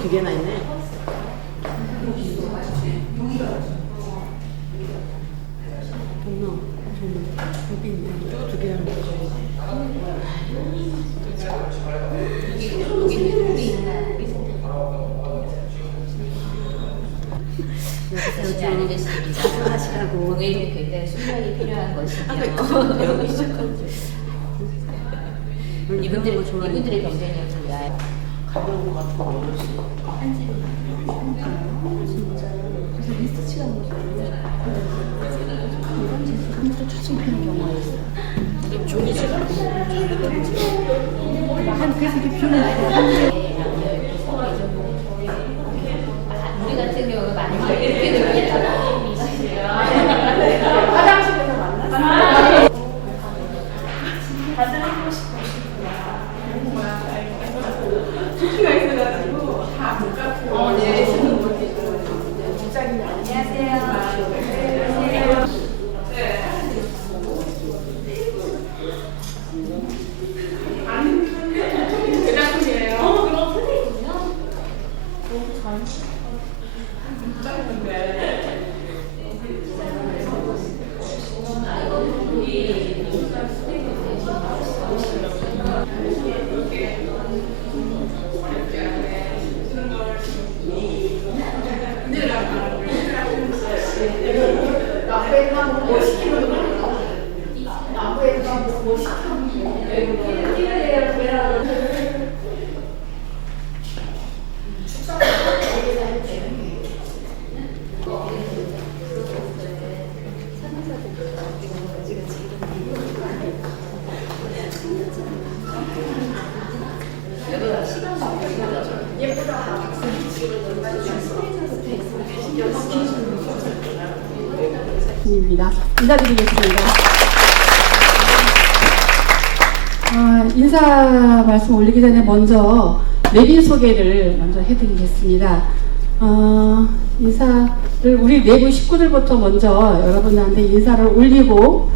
두 개나 있네. 여기 있네. 두 개나 여기서 알겠습니다. 하시라고. 공예는 굉장히 숙련이 필요한 것이며 배우기 시작하죠. 이분들의 경쟁력입니다. 가벼운 것 같은 거 어렵지. 그래서 리스트치가 이런 제품도 차징피는 경우가 있어요. 종이지가 한 그래서 이게 비오는 우리 같은 경우 많이 이렇게 되면 입니다. 인사드리겠습니다. 인사 말씀 올리기 전에 먼저 내빈 소개를 먼저 해드리겠습니다. 인사를 우리 내부 식구들부터 먼저 여러분한테 인사를 올리고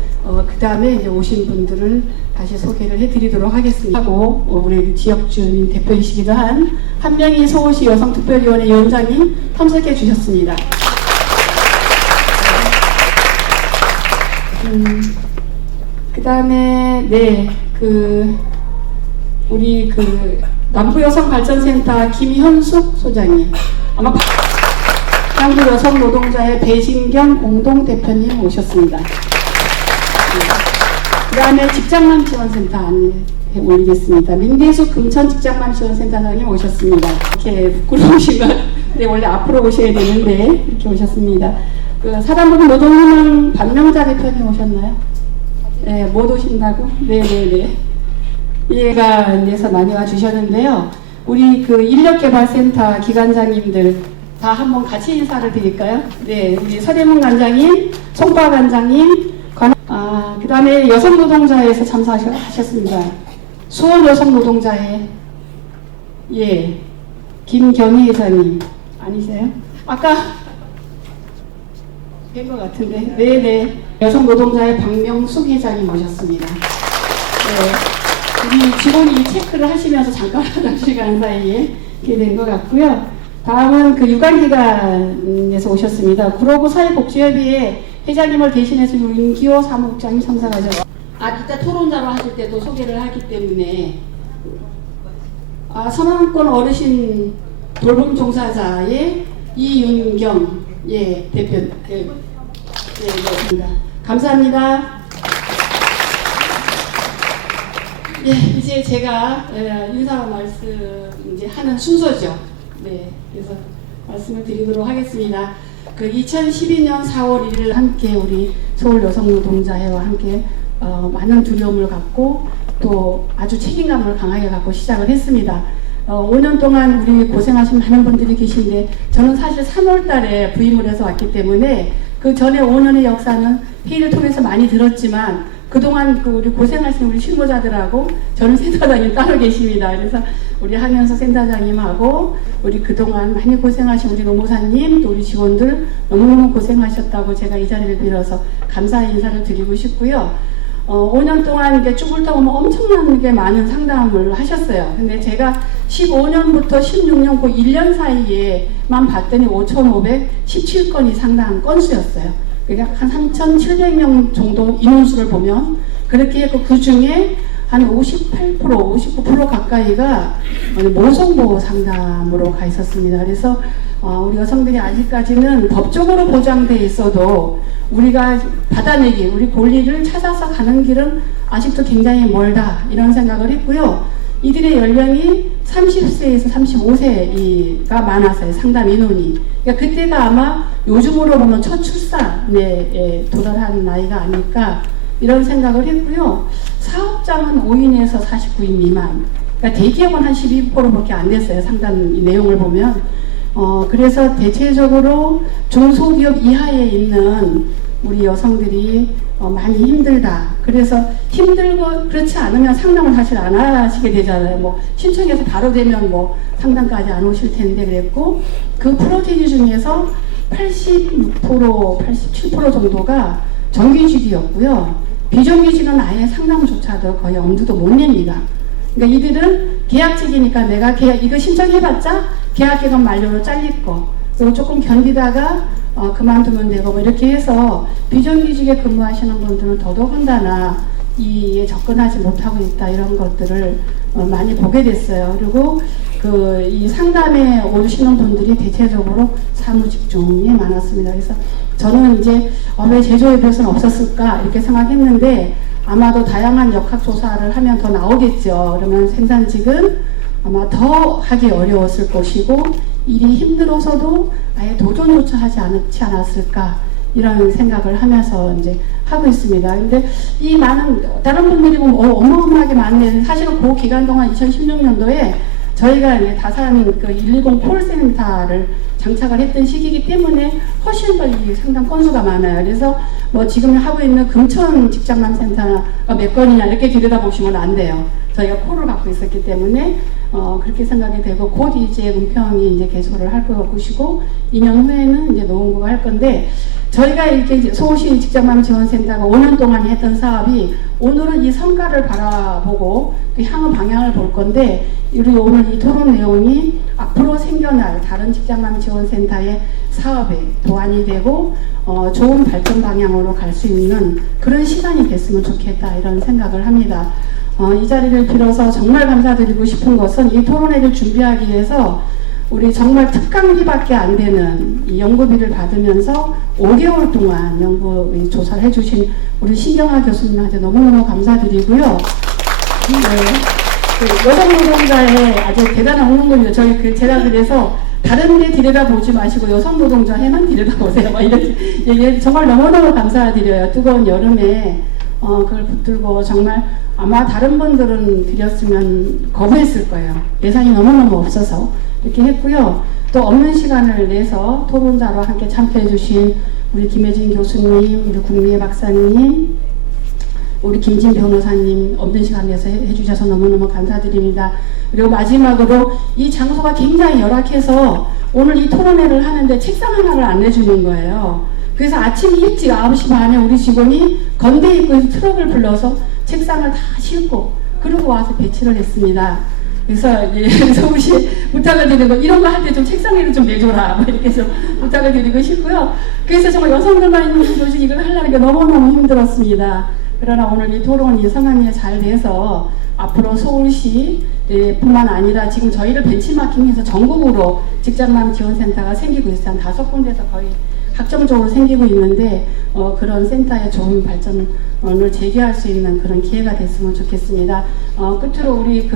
그 다음에 이제 오신 분들을 다시 소개를 해드리도록 하겠습니다. 하고 우리 지역 주민 대표이시기도 한 한명희 서울시 여성특별위원회 위원장님 참석해 주셨습니다. 그 다음에 우리 남부여성발전센터 김현숙 소장님, 아마 남부여성노동자의 배진경 공동대표님 오셨습니다. 그 다음에 직장맘 지원센터 안내 올리겠습니다. 민대숙 금천 직장맘 지원센터장님 오셨습니다. 이렇게 부끄러우신 것, 원래 앞으로 오셔야 되는데 이렇게 오셨습니다. 사단법인 노동훈련 반명자 대표님 오셨나요? 네, 못 오신다고? 네네네. 이해가 돼서 많이 와주셨는데요. 우리 인력개발센터 기관장님들 다 한번 같이 인사를 드릴까요? 네, 우리 서대문 관장님, 송파 관장님, 그 다음에 여성노동자회에서 참석하셨습니다. 수원 여성노동자회, 예, 김경희 회장님 아니세요? 아까 된 것 같은데, 네네. 여성노동자의 박명숙 회장님 모셨습니다. 네. 우리 직원이 체크를 하시면서 잠깐 화장실 간 사이에 이렇게 된 것 같고요. 다음은 유관기관에서 오셨습니다. 구로구 사회복지협의회 회장님을 대신해서 윤기호 사무국장님 참석하셨습니다. 이따 토론자로 하실 때도 소개를 하기 때문에 서남권 어르신 돌봄 종사자의 이윤경 대표, 네, 감사합니다. 이제 제가 인사 말씀 이제 하는 순서죠. 네, 그래서 말씀을 드리도록 하겠습니다. 2012년 4월 1일 함께 우리 서울여성노동자회와 함께 많은 두려움을 갖고 또 아주 책임감을 강하게 갖고 시작을 했습니다. 5년 동안 우리 고생하신 많은 분들이 계신데 저는 사실 3월 달에 부임을 해서 왔기 때문에 그 전에 5년의 역사는 회의를 통해서 많이 들었지만 그동안 우리 고생하신 우리 실무자들하고 저는 센터장님 따로 계십니다. 그래서 우리 항현수 센터장님하고 우리 그동안 많이 고생하신 우리 노무사님 또 우리 직원들 너무너무 고생하셨다고 제가 이 자리를 빌어서 감사의 인사를 드리고 싶고요. 5년 동안 이게 쭉 훑어보면 엄청나게 많은 상담을 하셨어요. 근데 제가 15년부터 16년 그 1년 사이에만 봤더니 5,517건이 상담 건수였어요. 그러니까 한 3,700명 정도 인원수를 보면 그렇게 했고 그 중에 한 58%, 59% 가까이가 모성보호 상담으로 가 있었습니다. 그래서 우리 여성들이 아직까지는 법적으로 보장돼 있어도 우리가 받아내기, 우리 권리를 찾아서 가는 길은 아직도 굉장히 멀다 이런 생각을 했고요. 이들의 연령이 30세에서 35세가 많았어요. 상담 인원이. 그러니까 그때가 아마 요즘으로 보면 첫 출산에 도달한 나이가 아닐까 이런 생각을 했고요. 사업장은 5인에서 49인 미만. 그러니까 대기업은 한 12%밖에 안 됐어요. 상담 내용을 보면. 그래서 대체적으로 중소기업 이하에 있는 우리 여성들이 많이 힘들다. 그래서 힘들고 그렇지 않으면 상담을 사실 안 하시게 되잖아요. 뭐 신청해서 바로 되면 뭐 상담까지 안 오실 텐데 그랬고 그 프로테이지 중에서 86%, 87% 정도가 정규직이었고요. 비정규직은 아예 상담조차도 거의 엄두도 못 냅니다. 그러니까 이들은 계약직이니까 내가 이거 신청해봤자 계약기간 만료로 잘릴 거. 그리고 조금 견디다가 그만두면 되고 뭐 이렇게 해서 비정규직에 근무하시는 분들은 더더군다나 이에 접근하지 못하고 있다 이런 것들을 많이 보게 됐어요. 그리고 이 상담에 오시는 분들이 대체적으로 사무직종이 많았습니다. 그래서 저는 이제 왜 제조업에서는 없었을까 이렇게 생각했는데 아마도 다양한 역학조사를 하면 더 나오겠죠. 그러면 생산직은 아마 더 하기 어려웠을 것이고 일이 힘들어서도 아예 도전조차 하지 않았을까 이런 생각을 하면서 이제 하고 있습니다. 근데 이 많은 다른 분들이 보면 어마어마하게 많은데 사실은 그 기간 동안 2016년도에 저희가 이제 다산 110 콜센터를 장착을 했던 시기이기 때문에 훨씬 더 이 상담 건수가 많아요. 그래서 뭐 지금 하고 있는 금천 직장맘 센터가 몇 건이냐 이렇게 들여다보시면 안 돼요. 저희가 콜을 갖고 있었기 때문에 그렇게 생각이 되고 곧 이제 은평이 이제 개소를 할 것이고 2년 후에는 이제 노원구가 할 건데 저희가 이렇게 서울시 직장맘 지원센터가 5년 동안 했던 사업이 오늘은 이 성과를 바라보고 그 향후 방향을 볼 건데 우리 오늘 이 토론 내용이 앞으로 생겨날 다른 직장맘 지원센터의 사업에 도안이 되고 좋은 발전 방향으로 갈 수 있는 그런 시간이 됐으면 좋겠다 이런 생각을 합니다. 이 자리를 빌어서 정말 감사드리고 싶은 것은 이 토론회를 준비하기 위해서 우리 정말 특강비밖에 안 되는 이 연구비를 받으면서 5개월 동안 연구 조사를 해주신 우리 신경아 교수님한테 너무너무 감사드리고요. 그 여성노동자의 아주 대단한 홍보입니다. 저희 제가 그래서 다른 데 들여다보지 마시고 여성노동자에만 들여다보세요. 막 이렇게 얘기 정말 너무너무 감사드려요. 뜨거운 여름에 그걸 붙들고 정말 아마 다른 분들은 드렸으면 거부했을 거예요. 예산이 너무너무 없어서 이렇게 했고요. 또 없는 시간을 내서 토론자로 함께 참여해 주신 우리 김혜진 교수님, 우리 국미애 박사님, 우리 김진 변호사님 없는 시간 내서 해주셔서 너무너무 감사드립니다. 그리고 마지막으로 이 장소가 굉장히 열악해서 오늘 이 토론회를 하는데 책상 하나를 안 내주는 거예요. 그래서 아침 일찍 9시 반에 우리 직원이 건대 입구에서 트럭을 불러서 책상을 다 싣고 그러고 와서 배치를 했습니다. 그래서 서울시 부탁을 드리고 이런 거 할 때 좀 책상 위로 좀 내줘라 뭐 이렇게 해서 부탁을 드리고 싶고요. 그래서 정말 여성들만 있는 조직 이걸 하려는 게 너무너무 힘들었습니다. 그러나 오늘 이 토론이 성황리에 잘 돼서 앞으로 서울시 뿐만 아니라 지금 저희를 벤치마킹해서 전국으로 직장맘 지원센터가 생기고 있어요. 한 5군데서 거의 확정적으로 생기고 있는데 그런 센터의 좋은 발전을 제기할 수 있는 그런 기회가 됐으면 좋겠습니다. 끝으로 우리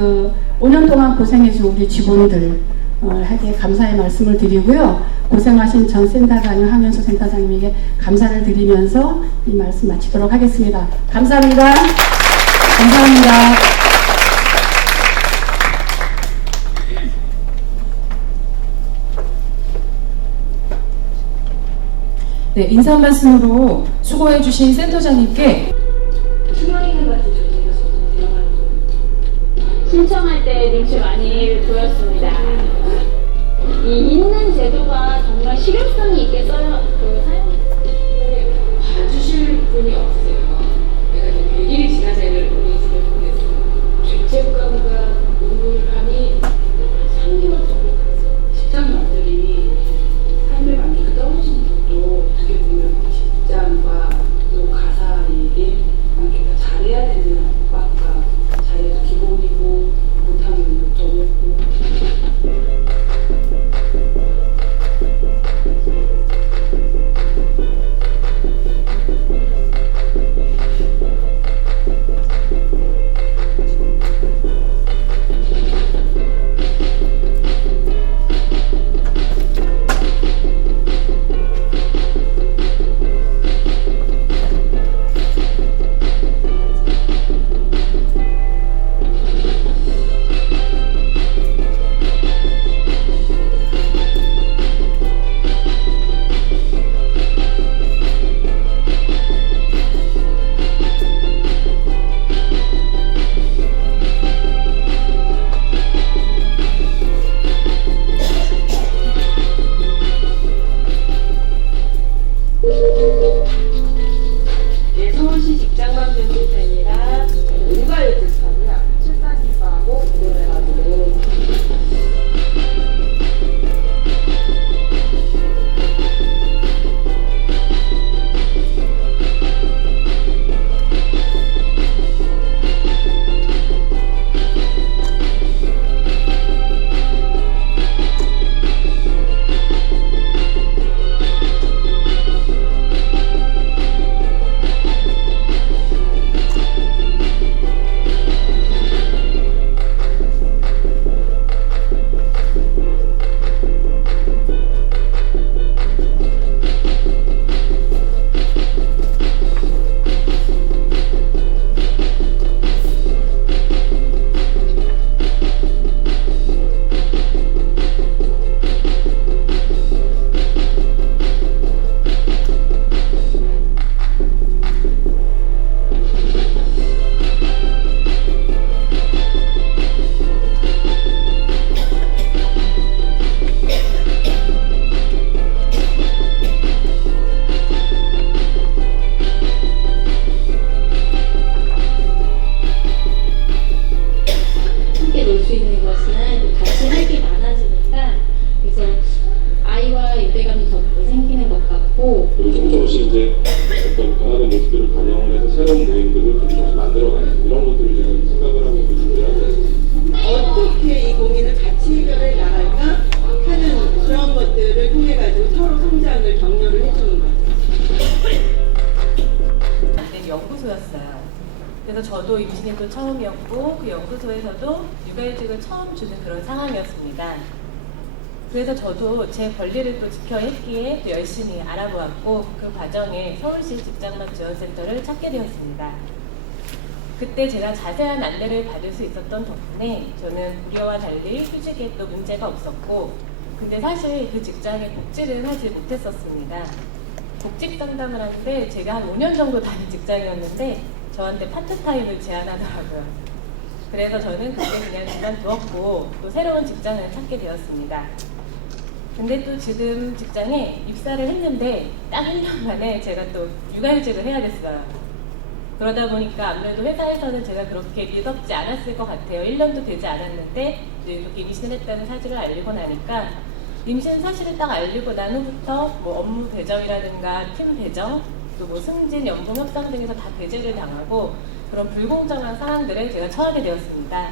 5년 동안 고생해준 우리 직원들에게 감사의 말씀을 드리고요. 고생하신 전 센터장님, 항현수 센터장님에게 감사를 드리면서 이 말씀 마치도록 하겠습니다. 감사합니다. 감사합니다. 네, 인사 한 말씀으로 수고해 주신 센터장님께 수명이는 같은 조직에서 대응하는 신청할 때 눈치 많이 보였습니다. 이 있는 제도가 정말 실용성이 있게 사용. 봐주실 분이 없어요. 내가 100일이 지나자를 우리 집에 보냈어. 죄책감과 우울함이 3개월 정도 갔어요. 직장맘들이 삶의 만족이 떨어지는 것도 어떻게 보면 직장과 또 가사에게 만족을 잘해야 되는 압박과 잘해도 기본이고 못하면 것도 어렵고 네, 서울시 직장맘센터입니다. 육아휴직하고요. 출산휴가하고 그래가지고 함께 놀 수 있는 것은 같이 할 게 많아지니까 그래서 아이와 유대감도 더 많이 생기는 것 같고 그리고 조금씩 이제 어떤 변화된 모습들을 반영을 해서 새로운 모임들을 좀 조금씩 만들어가는 이런 것들을 제가 생각을 하고 준비하고 있습니다. 어떻게 이 고민을 같이 해결해 나갈까 하는 그런 것들을 통해 가지고 서로 성장을 격려를 해주는 거죠. 연구소였어요. 그래서 저도 임신도 처음이었고 그 연구소에서도 육아휴직을 처음 주는 그런 상황이었습니다. 그래서 저도 제 권리를 또 지켜야 했기에 또 열심히 알아보았고 그 과정에 서울시 직장맘 지원센터를 찾게 되었습니다. 그때 제가 자세한 안내를 받을 수 있었던 덕분에 저는 우려와 달리 휴직에 또 문제가 없었고 근데 사실 그 직장에 복직을 하지 못했었습니다. 복직 상담을 하는데 제가 한 5년 정도 다닌 직장이었는데 저한테 파트타임을 제안하더라고요. 그래서 저는 그때 그냥 그만두었고 또 새로운 직장을 찾게 되었습니다. 근데 또 지금 직장에 입사를 했는데 딱 1년 만에 제가 또 육아휴직을 해야 됐어요. 그러다 보니까 아무래도 회사에서는 제가 그렇게 믿었지 않았을 것 같아요. 1년도 되지 않았는데 이렇게 임신했다는 사실을 알리고 나니까 임신 사실을 딱 알리고 난 후부터 뭐 업무 배정이라든가 팀 배정 또 뭐 승진, 연봉 협상 등에서 다 배제를 당하고 그런 불공정한 상황들에 제가 처하게 되었습니다.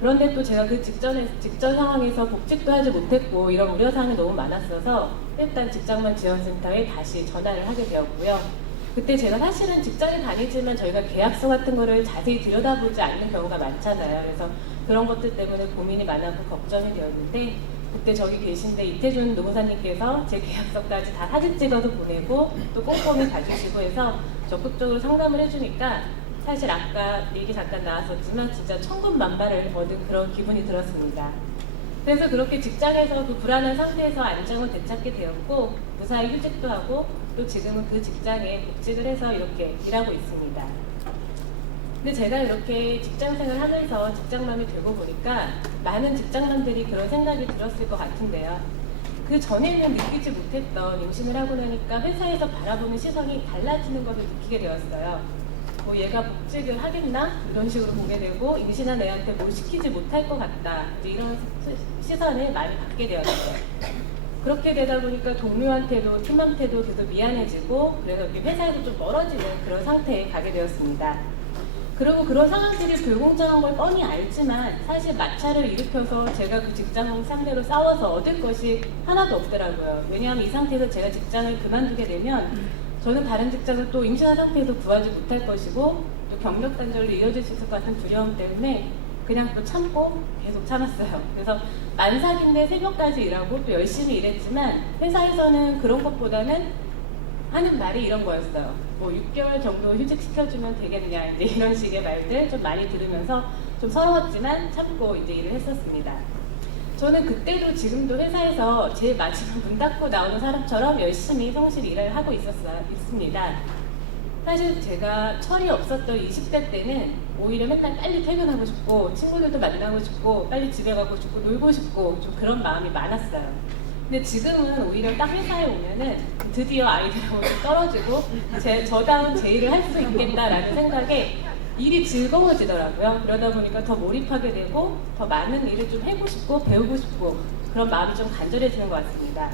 그런데 또 제가 그 직전 상황에서 복직도 하지 못했고 이런 우려사항이 너무 많았어서 일단 직장맘 지원센터에 다시 전화를 하게 되었고요. 그때 제가 사실은 직장에 다니지만 저희가 계약서 같은 거를 자세히 들여다보지 않는 경우가 많잖아요. 그래서 그런 것들 때문에 고민이 많았고 걱정이 되었는데 그때 저기 계신데 이태준 노무사님께서 제 계약서까지 다 사진 찍어서 보내고 또 꼼꼼히 봐주시고 해서 적극적으로 상담을 해주니까 사실 아까 얘기 잠깐 나왔었지만 진짜 천군만마를 얻은 그런 기분이 들었습니다. 그래서 그렇게 직장에서 그 불안한 상태에서 안정을 되찾게 되었고 무사히 휴직도 하고 또 지금은 그 직장에 복직을 해서 이렇게 일하고 있습니다. 근데 제가 이렇게 직장생활 하면서 직장맘이 되고 보니까 많은 직장맘들이 그런 생각이 들었을 것 같은데요. 그 전에는 느끼지 못했던 임신을 하고 나니까 회사에서 바라보는 시선이 달라지는 것을 느끼게 되었어요. 뭐 얘가 복직을 하겠나? 이런 식으로 보게 되고 임신한 애한테 뭘 시키지 못할 것 같다. 이런 시선을 많이 받게 되었어요. 그렇게 되다 보니까 동료한테도 팀한테도 계속 미안해지고 그래서 이렇게 회사에서 좀 멀어지는 그런 상태에 가게 되었습니다. 그리고 그런 상황들이 불공정한 걸 뻔히 알지만 사실 마찰을 일으켜서 제가 그 직장 상대로 싸워서 얻을 것이 하나도 없더라고요. 왜냐하면 이 상태에서 제가 직장을 그만두게 되면 저는 다른 직장을 또 임신한 상태에서 구하지 못할 것이고 또 경력 단절로 이어질 수 있을 것 같은 두려움 때문에 그냥 또 참고 계속 참았어요. 그래서 만삭인데 새벽까지 일하고 또 열심히 일했지만 회사에서는 그런 것보다는 하는 말이 이런 거였어요. 뭐 6개월 정도 휴직시켜주면 되겠냐 이제 이런 식의 말들 좀 많이 들으면서 좀 서러웠지만 참고 이제 일을 했었습니다. 저는 그때도 지금도 회사에서 제일 마지막 문 닫고 나오는 사람처럼 열심히 성실히 일을 하고 있습니다. 사실 제가 철이 없었던 20대 때는 오히려 맨날 빨리 퇴근하고 싶고 친구들도 만나고 싶고 빨리 집에 가고 싶고 놀고 싶고 좀 그런 마음이 많았어요. 근데 지금은 오히려 딱 회사에 오면은 드디어 아이들하고 좀 떨어지고 저다운 제 일을 할 수 있겠다라는 생각에 일이 즐거워지더라고요. 그러다 보니까 더 몰입하게 되고 더 많은 일을 좀 해보고 싶고 배우고 싶고 그런 마음이 좀 간절해지는 것 같습니다.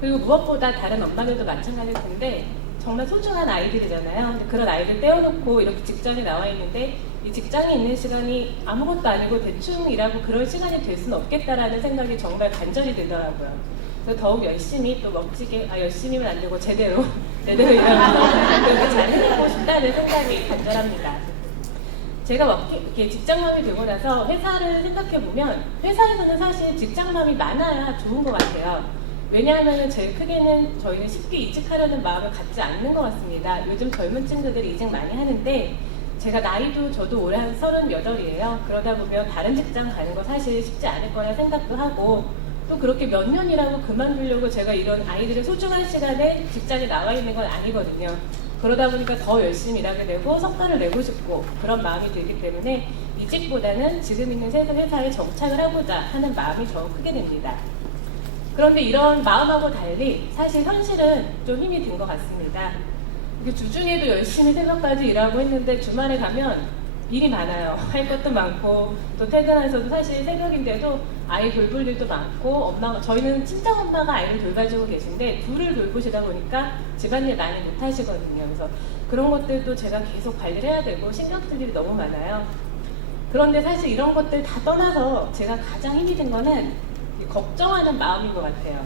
그리고 무엇보다 다른 엄마들도 마찬가지일 텐데 정말 소중한 아이들이잖아요. 근데 그런 아이들 떼어놓고 이렇게 직장에 나와 있는데 이 직장에 있는 시간이 아무것도 아니고 대충 일하고 그럴 시간이 될 수는 없겠다라는 생각이 정말 간절히 들더라고요. 그래서 더욱 열심히 또 멋지게, 열심히는 안 되고 제대로 일하면서 그렇게 잘 해내고 싶다는 생각이 간절합니다. 제가 이렇게 직장맘이 되고 나서 회사를 생각해보면 회사에서는 사실 직장맘이 많아야 좋은 것 같아요. 왜냐하면 제일 크게는 저희는 쉽게 이직하려는 마음을 갖지 않는 것 같습니다. 요즘 젊은 친구들이 이직 많이 하는데 제가 나이도 저도 올해 한 38이에요. 그러다 보면 다른 직장 가는 거 사실 쉽지 않을 거라 생각도 하고 또 그렇게 몇 년이라고 그만두려고 제가 이런 아이들의 소중한 시간에 직장에 나와 있는 건 아니거든요. 그러다 보니까 더 열심히 일하게 되고 성과를 내고 싶고 그런 마음이 들기 때문에 이직보다는 지금 있는 회사에 정착을 하고자 하는 마음이 더 크게 됩니다. 그런데 이런 마음하고 달리 사실 현실은 좀 힘이 든 것 같습니다. 주중에도 열심히 새벽까지 일하고 했는데 주말에 가면 일이 많아요. 할 것도 많고 또 퇴근해서도 사실 새벽인데도 아이 돌볼 일도 많고 저희는 친정엄마가 아이를 돌봐주고 계신데 둘을 돌보시다 보니까 집안일 많이 못 하시거든요. 그래서 그런 것들도 제가 계속 관리를 해야 되고 신경 쓸 일이 너무 많아요. 그런데 사실 이런 것들 다 떠나서 제가 가장 힘이 든 거는 걱정하는 마음인 것 같아요.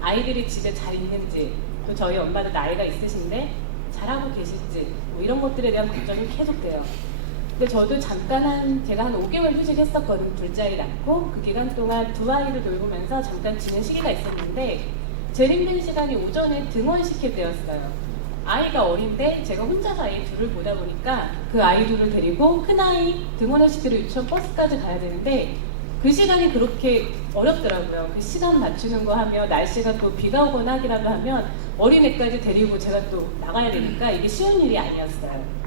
아이들이 집에 잘 있는지 또 저희 엄마도 나이가 있으신데 잘하고 계실지 뭐 이런 것들에 대한 걱정이 계속 돼요. 근데 저도 제가 한 5개월 휴직했었거든요. 둘째 아이 낳고 그 기간 동안 두 아이를 돌보면서 잠깐 지낸 시기가 있었는데 제일 힘든 시간이 오전에 등원시킬 때였어요. 아이가 어린데 제가 혼자서 아이 둘을 보다 보니까 그 아이 둘을 데리고 큰아이 등원을 시키러 유치원 버스까지 가야 되는데 그 시간이 그렇게 어렵더라고요. 그 시간 맞추는 거 하면 날씨가 또 비가 오거나 하기라도 하면 어린애까지 데리고 제가 또 나가야 되니까 이게 쉬운 일이 아니었어요.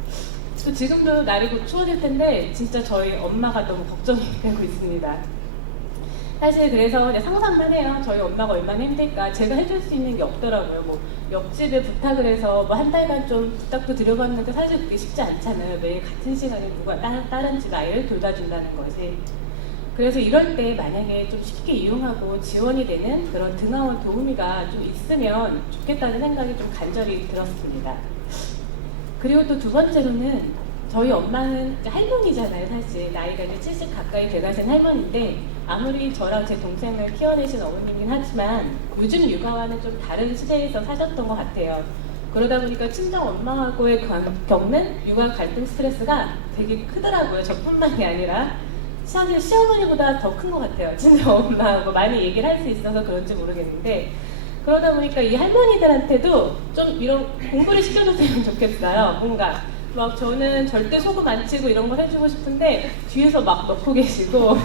또 지금도 날이 곧 추워질 텐데 진짜 저희 엄마가 너무 걱정이 되고 있습니다. 사실 그래서 그냥 상상만 해요. 저희 엄마가 얼마나 힘들까. 제가 해줄 수 있는 게 없더라고요. 뭐 옆집에 부탁을 해서 뭐 한 달간 좀 부탁도 드려봤는데 사실 그게 쉽지 않잖아요. 매일 같은 시간에 누가 다른 집 아이를 돌봐준다는 것이. 그래서 이럴 때 만약에 좀 쉽게 이용하고 지원이 되는 그런 등하원 도우미가 좀 있으면 좋겠다는 생각이 좀 간절히 들었습니다. 그리고 또 두 번째로는 저희 엄마는 할머니잖아요. 사실 나이가 이제 70 가까이 돼가신 할머니인데 아무리 저랑 제 동생을 키워내신 어머님이긴 하지만 요즘 육아와는 좀 다른 시대에서 사셨던 것 같아요. 그러다 보니까 친정 엄마하고의 겪는 육아 갈등 스트레스가 되게 크더라고요. 저뿐만이 아니라 사실 시어머니보다 더 큰 것 같아요. 친정 엄마하고 많이 얘기를 할 수 있어서 그런지 모르겠는데 그러다 보니까 이 할머니들한테도 좀 이런 공부를 시켜줬으면 좋겠어요. 뭔가 막 저는 절대 소금 안 치고 이런 거 해주고 싶은데 뒤에서 막 넣고 계시고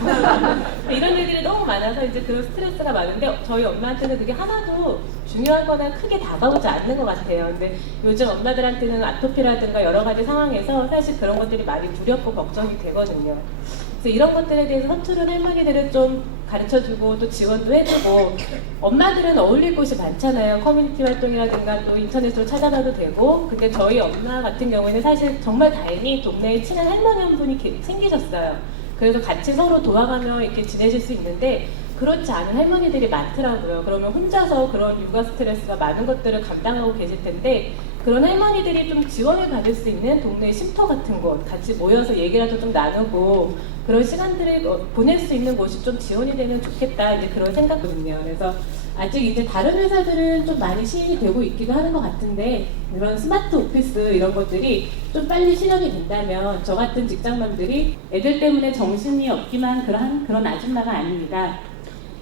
이런 일들이 너무 많아서 이제 그런 스트레스가 많은데 저희 엄마한테는 그게 하나도 중요하거나 크게 다가오지 않는 것 같아요. 근데 요즘 엄마들한테는 아토피라든가 여러 가지 상황에서 사실 그런 것들이 많이 두렵고 걱정이 되거든요. 그래서 이런 것들에 대해서 서투른 할머니들을 좀 가르쳐주고 또 지원도 해주고, 엄마들은 어울릴 곳이 많잖아요. 커뮤니티 활동이라든가 또 인터넷으로 찾아봐도 되고. 근데 저희 엄마 같은 경우에는 사실 정말 다행히 동네에 친한 할머니 한 분이 생기셨어요. 그래서 같이 서로 도와가며 이렇게 지내실 수 있는데, 그렇지 않은 할머니들이 많더라고요. 그러면 혼자서 그런 육아 스트레스가 많은 것들을 감당하고 계실 텐데, 그런 할머니들이 좀 지원을 받을 수 있는 동네 쉼터 같은 곳, 같이 모여서 얘기라도 좀 나누고 그런 시간들을 보낼 수 있는 곳이 좀 지원이 되면 좋겠다, 이제 그런 생각거든요. 그래서 아직 이제 다른 회사들은 좀 많이 시행이 되고 있기도 하는 것 같은데, 이런 스마트 오피스 이런 것들이 좀 빨리 실현이 된다면 저 같은 직장맘들이 애들 때문에 정신이 없기만 그런 아줌마가 아닙니다.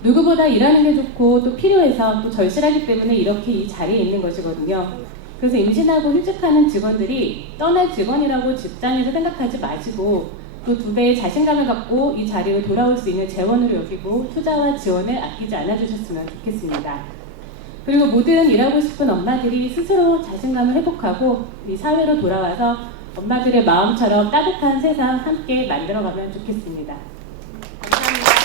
누구보다 일하는 게 좋고 또 필요해서 또 절실하기 때문에 이렇게 이 자리에 있는 것이거든요. 그래서 임신하고 휴직하는 직원들이 떠날 직원이라고 직장에서 생각하지 마시고, 또 2배의 자신감을 갖고 이 자리로 돌아올 수 있는 재원으로 여기고 투자와 지원을 아끼지 않아 주셨으면 좋겠습니다. 그리고 모든 일하고 싶은 엄마들이 스스로 자신감을 회복하고 이 사회로 돌아와서 엄마들의 마음처럼 따뜻한 세상 함께 만들어가면 좋겠습니다. 감사합니다.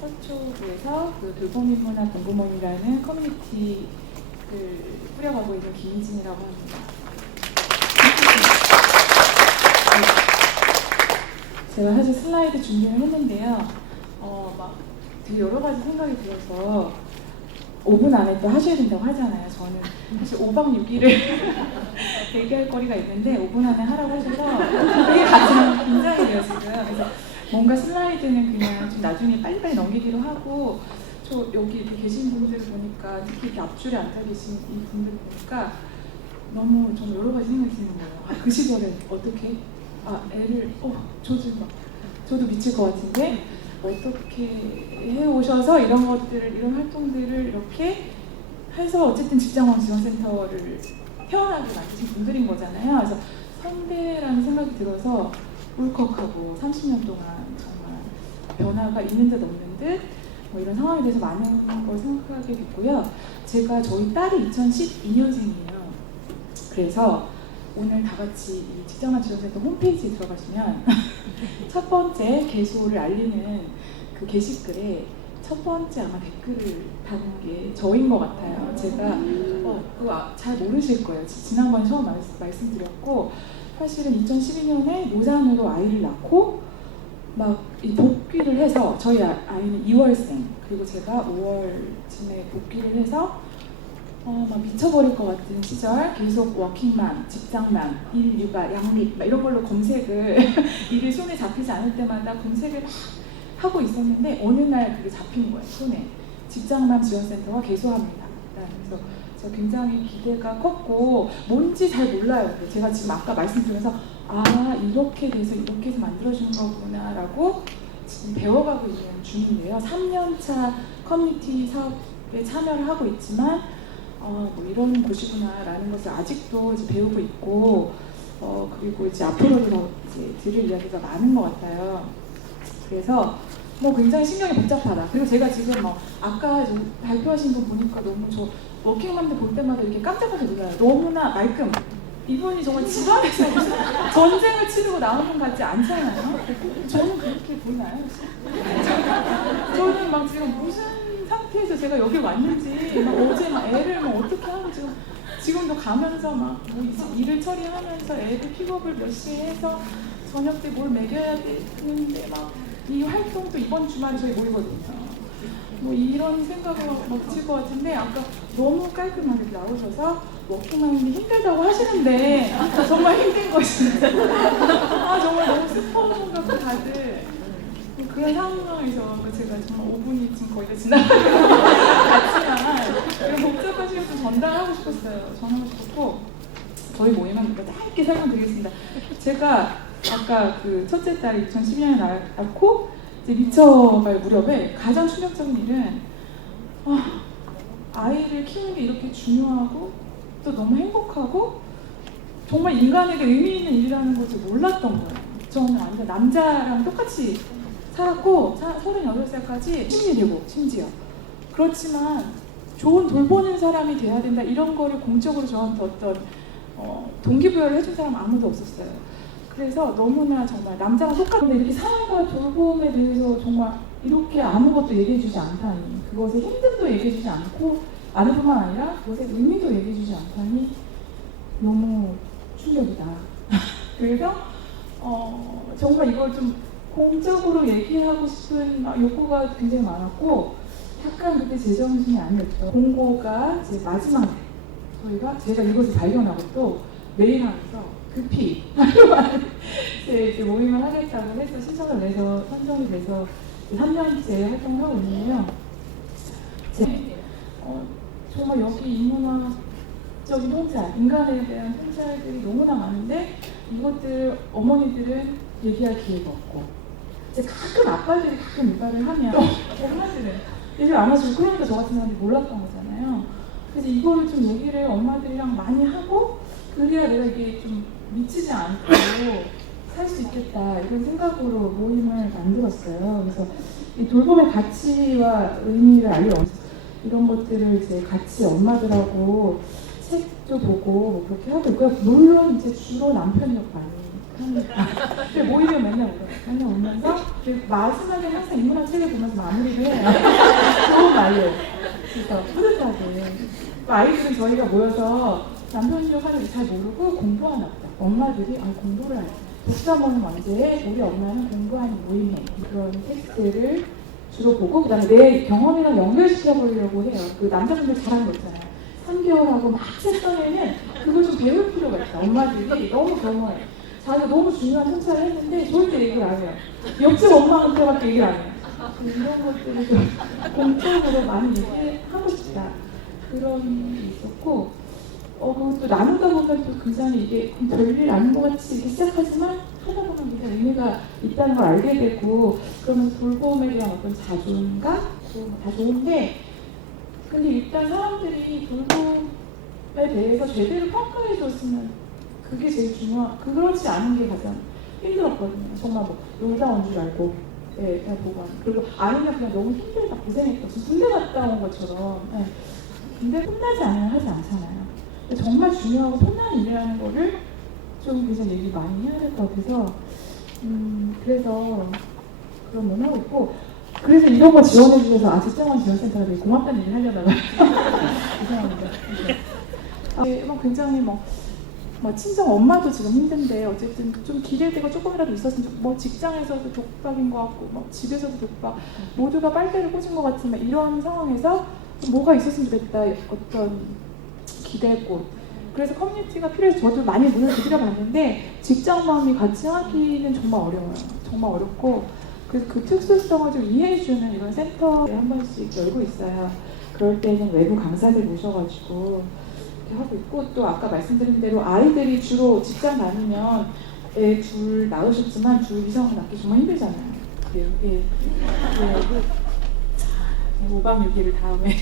서초구에서 그 돌봄이모나 공부모이라는 커뮤니티를 꾸려가고 있는 김희진이라고 합니다. 제가 사실 슬라이드 준비를 했는데요. 막 되게 여러 가지 생각이 들어서 5분 안에 또 하셔야 된다고 하잖아요. 저는 사실 5박 6일을 얘기할 거리가 있는데 5분 안에 하라고 하셔서 되게 가슴이 긴장이 돼요, 지금. 그래서 뭔가 슬라이드는 그냥 좀 나중에 빨리빨리 넘기기로 하고, 저 여기 이렇게 계신 분들을 보니까, 특히 이렇게 앞줄에 앉아 계신 이 분들 보니까 너무 좀 여러 가지 생각이 드는 거예요. 그 시절에 어떻게? 애를, 저도 미칠 것 같은데, 어떻게 해오셔서 이런 것들을, 이런 활동들을 이렇게 해서 어쨌든 직장원 지원센터를 태어나게 만드신 분들인 거잖아요. 그래서 선배라는 생각이 들어서 울컥하고 30년 동안 정말 변화가 있는 듯 없는 듯 이런 상황에 대해서 많은 걸 생각하게 됐고요. 저희 딸이 2012년생이에요. 그래서 오늘 다 같이 이 직장만 지원센터 홈페이지에 들어가시면 첫 번째 개소를 알리는 그 게시글에 첫 번째 아마 댓글을 다는 게 저인 것 같아요. 제가 그거 잘 모르실 거예요. 지난번에 처음 말씀드렸고, 사실은 2012년에 노산으로 아이를 낳고 막 이 복귀를 해서, 저희 아이는 2월생, 그리고 제가 5월쯤에 복귀를 해서 막 미쳐버릴 것 같은 시절, 계속 워킹맘, 직장맘, 일, 육아, 양립 막 이런 걸로 검색을 일이 손에 잡히지 않을 때마다 검색을 막 하고 있었는데, 어느 날 그게 잡힌 거예요, 손에. 직장맘 지원센터가 개소합니다. 그래서 제가 굉장히 기대가 컸고, 뭔지 잘 몰라요. 제가 지금 아까 말씀드리면서 이렇게 돼서 이렇게 해서 만들어주는 거구나 라고 지금 배워가고 있는 중인데요. 3년차 커뮤니티 사업에 참여를 하고 있지만 뭐 이런 곳이구나 라는 것을 아직도 이제 배우고 있고, 그리고 이제 앞으로도 더 이제 들을 이야기가 많은 것 같아요. 그래서 뭐 굉장히 신경이 복잡하다. 그리고 제가 지금 아까 발표하신 분 보니까 너무 저 워킹맘들 볼 때마다 이렇게 깜짝깜짝 놀라요. 너무나 말끔. 이분이 정말 집안에서 무슨 전쟁을 치르고 나오는 것 같지 않잖아요. 저는 그렇게 보이나요? 저는 막 지금 무슨 상태에서 제가 여기 왔는지, 어제 애를 어떻게 하고 지금도 가면서 뭐 일을 처리하면서 애들 픽업을 몇 시에 해서 저녁 때 뭘 먹여야 되는데 이 활동도 이번 주말에 저희 모이거든요. 뭐 이런 생각을 칠 것 같은데, 아까 너무 깔끔하게 나오셔서 워킹맘이 힘들다고 하시는데 정말 힘든 것인데 정말 너무 슬퍼하는 것 같고, 다들 그런 상황에서 제가 정말 5분이 지금 거의 다 지나가는 것 같지만 이런 복잡한 시간 좀 전달하고 싶었어요. 전하고 싶었고, 저희 모임은 짧게 설명드리겠습니다. 제가 아까 그 첫째 딸이 2012년에 낳고 이제 미쳐갈 무렵에 가장 충격적인 일은 아이를 키우는 게 이렇게 중요하고 또 너무 행복하고 정말 인간에게 의미 있는 일이라는 것을 몰랐던 거예요. 저는 완전 남자랑 똑같이 살았고 36살까지 시민이 되고 심지어 그렇지만 좋은 돌보는 사람이 돼야 된다 이런 거를 공적으로 저한테 어떤 동기부여를 해준 사람 아무도 없었어요. 그래서 너무나 정말 남자랑 똑같은데 이렇게 사랑과 돌봄에 대해서 정말 이렇게 아무것도 얘기해주지 않다니, 그것의 힘듦도 얘기해주지 않을 뿐만 아니라 그것의 의미도 얘기해주지 않다니 너무 충격이다. 그래서 정말 이걸 좀 공적으로 얘기하고 싶은 욕구가 굉장히 많았고 약간 그때 제정신이 아니었죠. 공고가 이제 마지막에 제가 이것을 발견하고 또 매일 하면서 급히 이제 모임을 하겠다고 해서 신청을 내서 선정이 돼서 3년째 활동을 하고 있는데요. 정말 여기 인문학적인 통찰, 인간에 대한 통찰들이 너무나 많은데 이것들 어머니들은 얘기할 기회가 없고 이제 가끔 아빠들이 가끔 육아를 하면 엄마들은 얘기를 안 하시고 그러니까 저 같은 사람들이 몰랐던 거잖아요. 그래서 이거를 좀 얘기를 엄마들이랑 많이 하고 그래야 내가 이게 좀 미치지 않고 살 수 있겠다 이런 생각으로 모임을 만들었어요. 그래서 이 돌봄의 가치와 의미를 이런 것들을 이제 같이 엄마들하고 책도 보고 뭐 그렇게 하고 있고요. 물론 이제 주로 남편이 많이 합니다. 근데 모임에 맨날 오면서 마지막에 항상 인문학 책을 보면서 마무리를 해요. 좋은 말로. 그래서 뿌듯하게. 아이들은 저희가 모여서 남편이 하는 잘 모르고 공부하나 보다. 엄마들이 공부를 하네. 독서 모임 언제에 우리 엄마는 공부하는 모임에 그런 텍스트를 주로 보고 그다음에 내 경험이랑 연결시켜 보려고 해요. 그 남자분들 잘하는 거 있잖아요. 3개월하고 막 책 써내면 그걸 좀 배울 필요가 있다. 엄마들이 너무 겸허해. 자기가 너무 중요한 통찰을 했는데 절대 얘기를 안 해요. 옆집 엄마한테밖에 얘기를 안 해요. 이런 것들을 좀 공적으로 많이 얘기하고 싶다. 그런 게 있었고 그것도 나누다 보면 또 굉장히 이게 별일 아닌 것 같이 이렇게 시작하지만 하다 보면 굉장히 의미가 있다는 걸 알게 되고 그러면 돌봄에 대한 어떤 자존감? 다 좋은데 근데 일단 사람들이 돌봄에 대해서 제대로 평가해 줬으면 그게 제일 그렇지 않은 게 가장 힘들었거든요. 정말 뭐 놀다 온 줄 알고 그냥 보고 그리고 아니면 그냥 너무 힘들다 고생했다 군대 갔다 온 것처럼 근데 혼나지 않으면 하지 않잖아요. 정말 중요하고 편한 일이라는 거를 좀 굉장히 얘기 많이 해야 될 것 같아서 그래서 그런 걸 하고 있고 그래서 이런 거 지원해 주셔서 직장원 지원센터가 되게 고맙다는 얘기를 하려다가 죄송합니다. 굉장히 친정 엄마도 지금 힘든데 어쨌든 좀 기대되고 조금이라도 있었으면 직장에서도 독박인 것 같고 집에서도 독박 모두가 빨대를 꽂은 것 같으면 이런 상황에서 뭐가 있었으면 좋겠다 어떤 기대꽃 그래서 커뮤니티가 필요해서 저도 많이 문을 두드려 봤는데 직장 마음이 같이 하기는 정말 어려워요. 정말 어렵고 그래서 그 특수성을 좀 이해해주는 이런 센터를 한 번씩 열고 있어요. 그럴 때는 외부 강사들 모셔가지고 이렇게 하고 있고 또 아까 말씀드린 대로 아이들이 주로 직장 다니면 애 둘 낳으셨지만 둘 이상을 낳기 정말 힘들잖아요. 이게 5박 6일을 다음에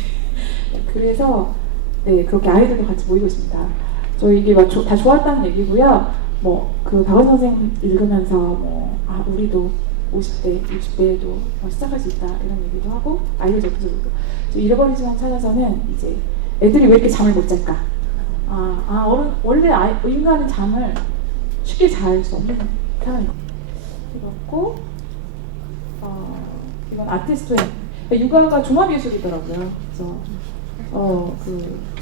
그래서 그렇게 아이들도 같이 모이고 있습니다. 저희 이게 다 좋았다는 얘기고요. 그 박원 선생 읽으면서 우리도 50대, 60대에도 시작할 수 있다 이런 얘기도 하고 아이들 접수도 잃어버린 시간 찾아서는 이제 애들이 왜 이렇게 잠을 못 잘까? 원래 인간은 잠을 쉽게 잘 수 없는 사람이에요. 그렇고 이건 아티스트의 육아가 종합예술이더라고요. 그래서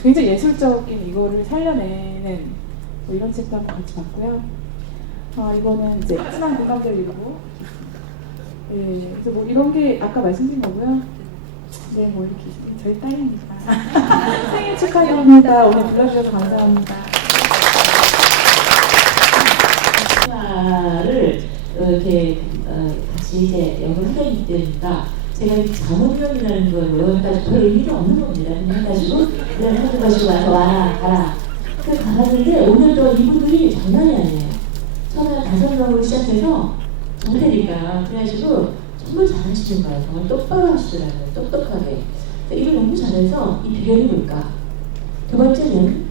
굉장히 예술적인 이거를 살려내는 이런 책도 한번 같이 봤고요. 이거는 이제 친한 고등학교이고 그래서 이런 게 아까 말씀드린 거고요. 이렇게 저희 딸입니다. 생일 축하드립니다. 오늘 불러주셔서 감사합니다. 를 이렇게 같이 이제 연구를 하게 되니까 제가 잔호명이라는 걸 외워가지고 별 의미가 없는 겁니다. 그냥 해가지고 그냥 해가지고 와서 와라 가라. 그래서 가봤는데 오늘도 이분들이 장난이 아니에요. 처음에 5명으로 시작해서 정대니까 그래가지고 정말 잘하시는 거예요. 정말 똑바로 하시더라고요. 똑똑하게. 이걸 너무 잘해서 이 비결이 뭘까? 두 번째는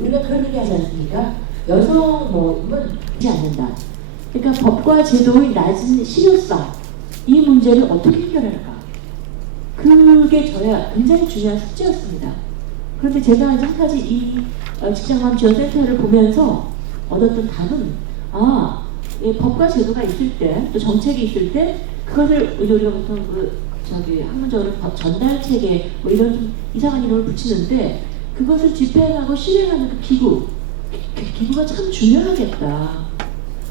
우리가 그런 얘기 하지 않습니까? 여성 모임은 되지 않는다. 그러니까 법과 제도의 낮은 실효성, 이 문제를 어떻게 해결할까? 그게 저야 굉장히 중요한 숙제였습니다. 그런데 제가 이제 한 가지 이 직장맘 지원센터를 보면서 얻었던 답은 법과 제도가 있을 때, 또 정책이 있을 때 그것을 우리가 보통 학문적으로 법 전달 체계 뭐 이런 좀 이상한 이름을 붙이는데 그것을 집행하고 실행하는 그 기구가 참 중요하겠다.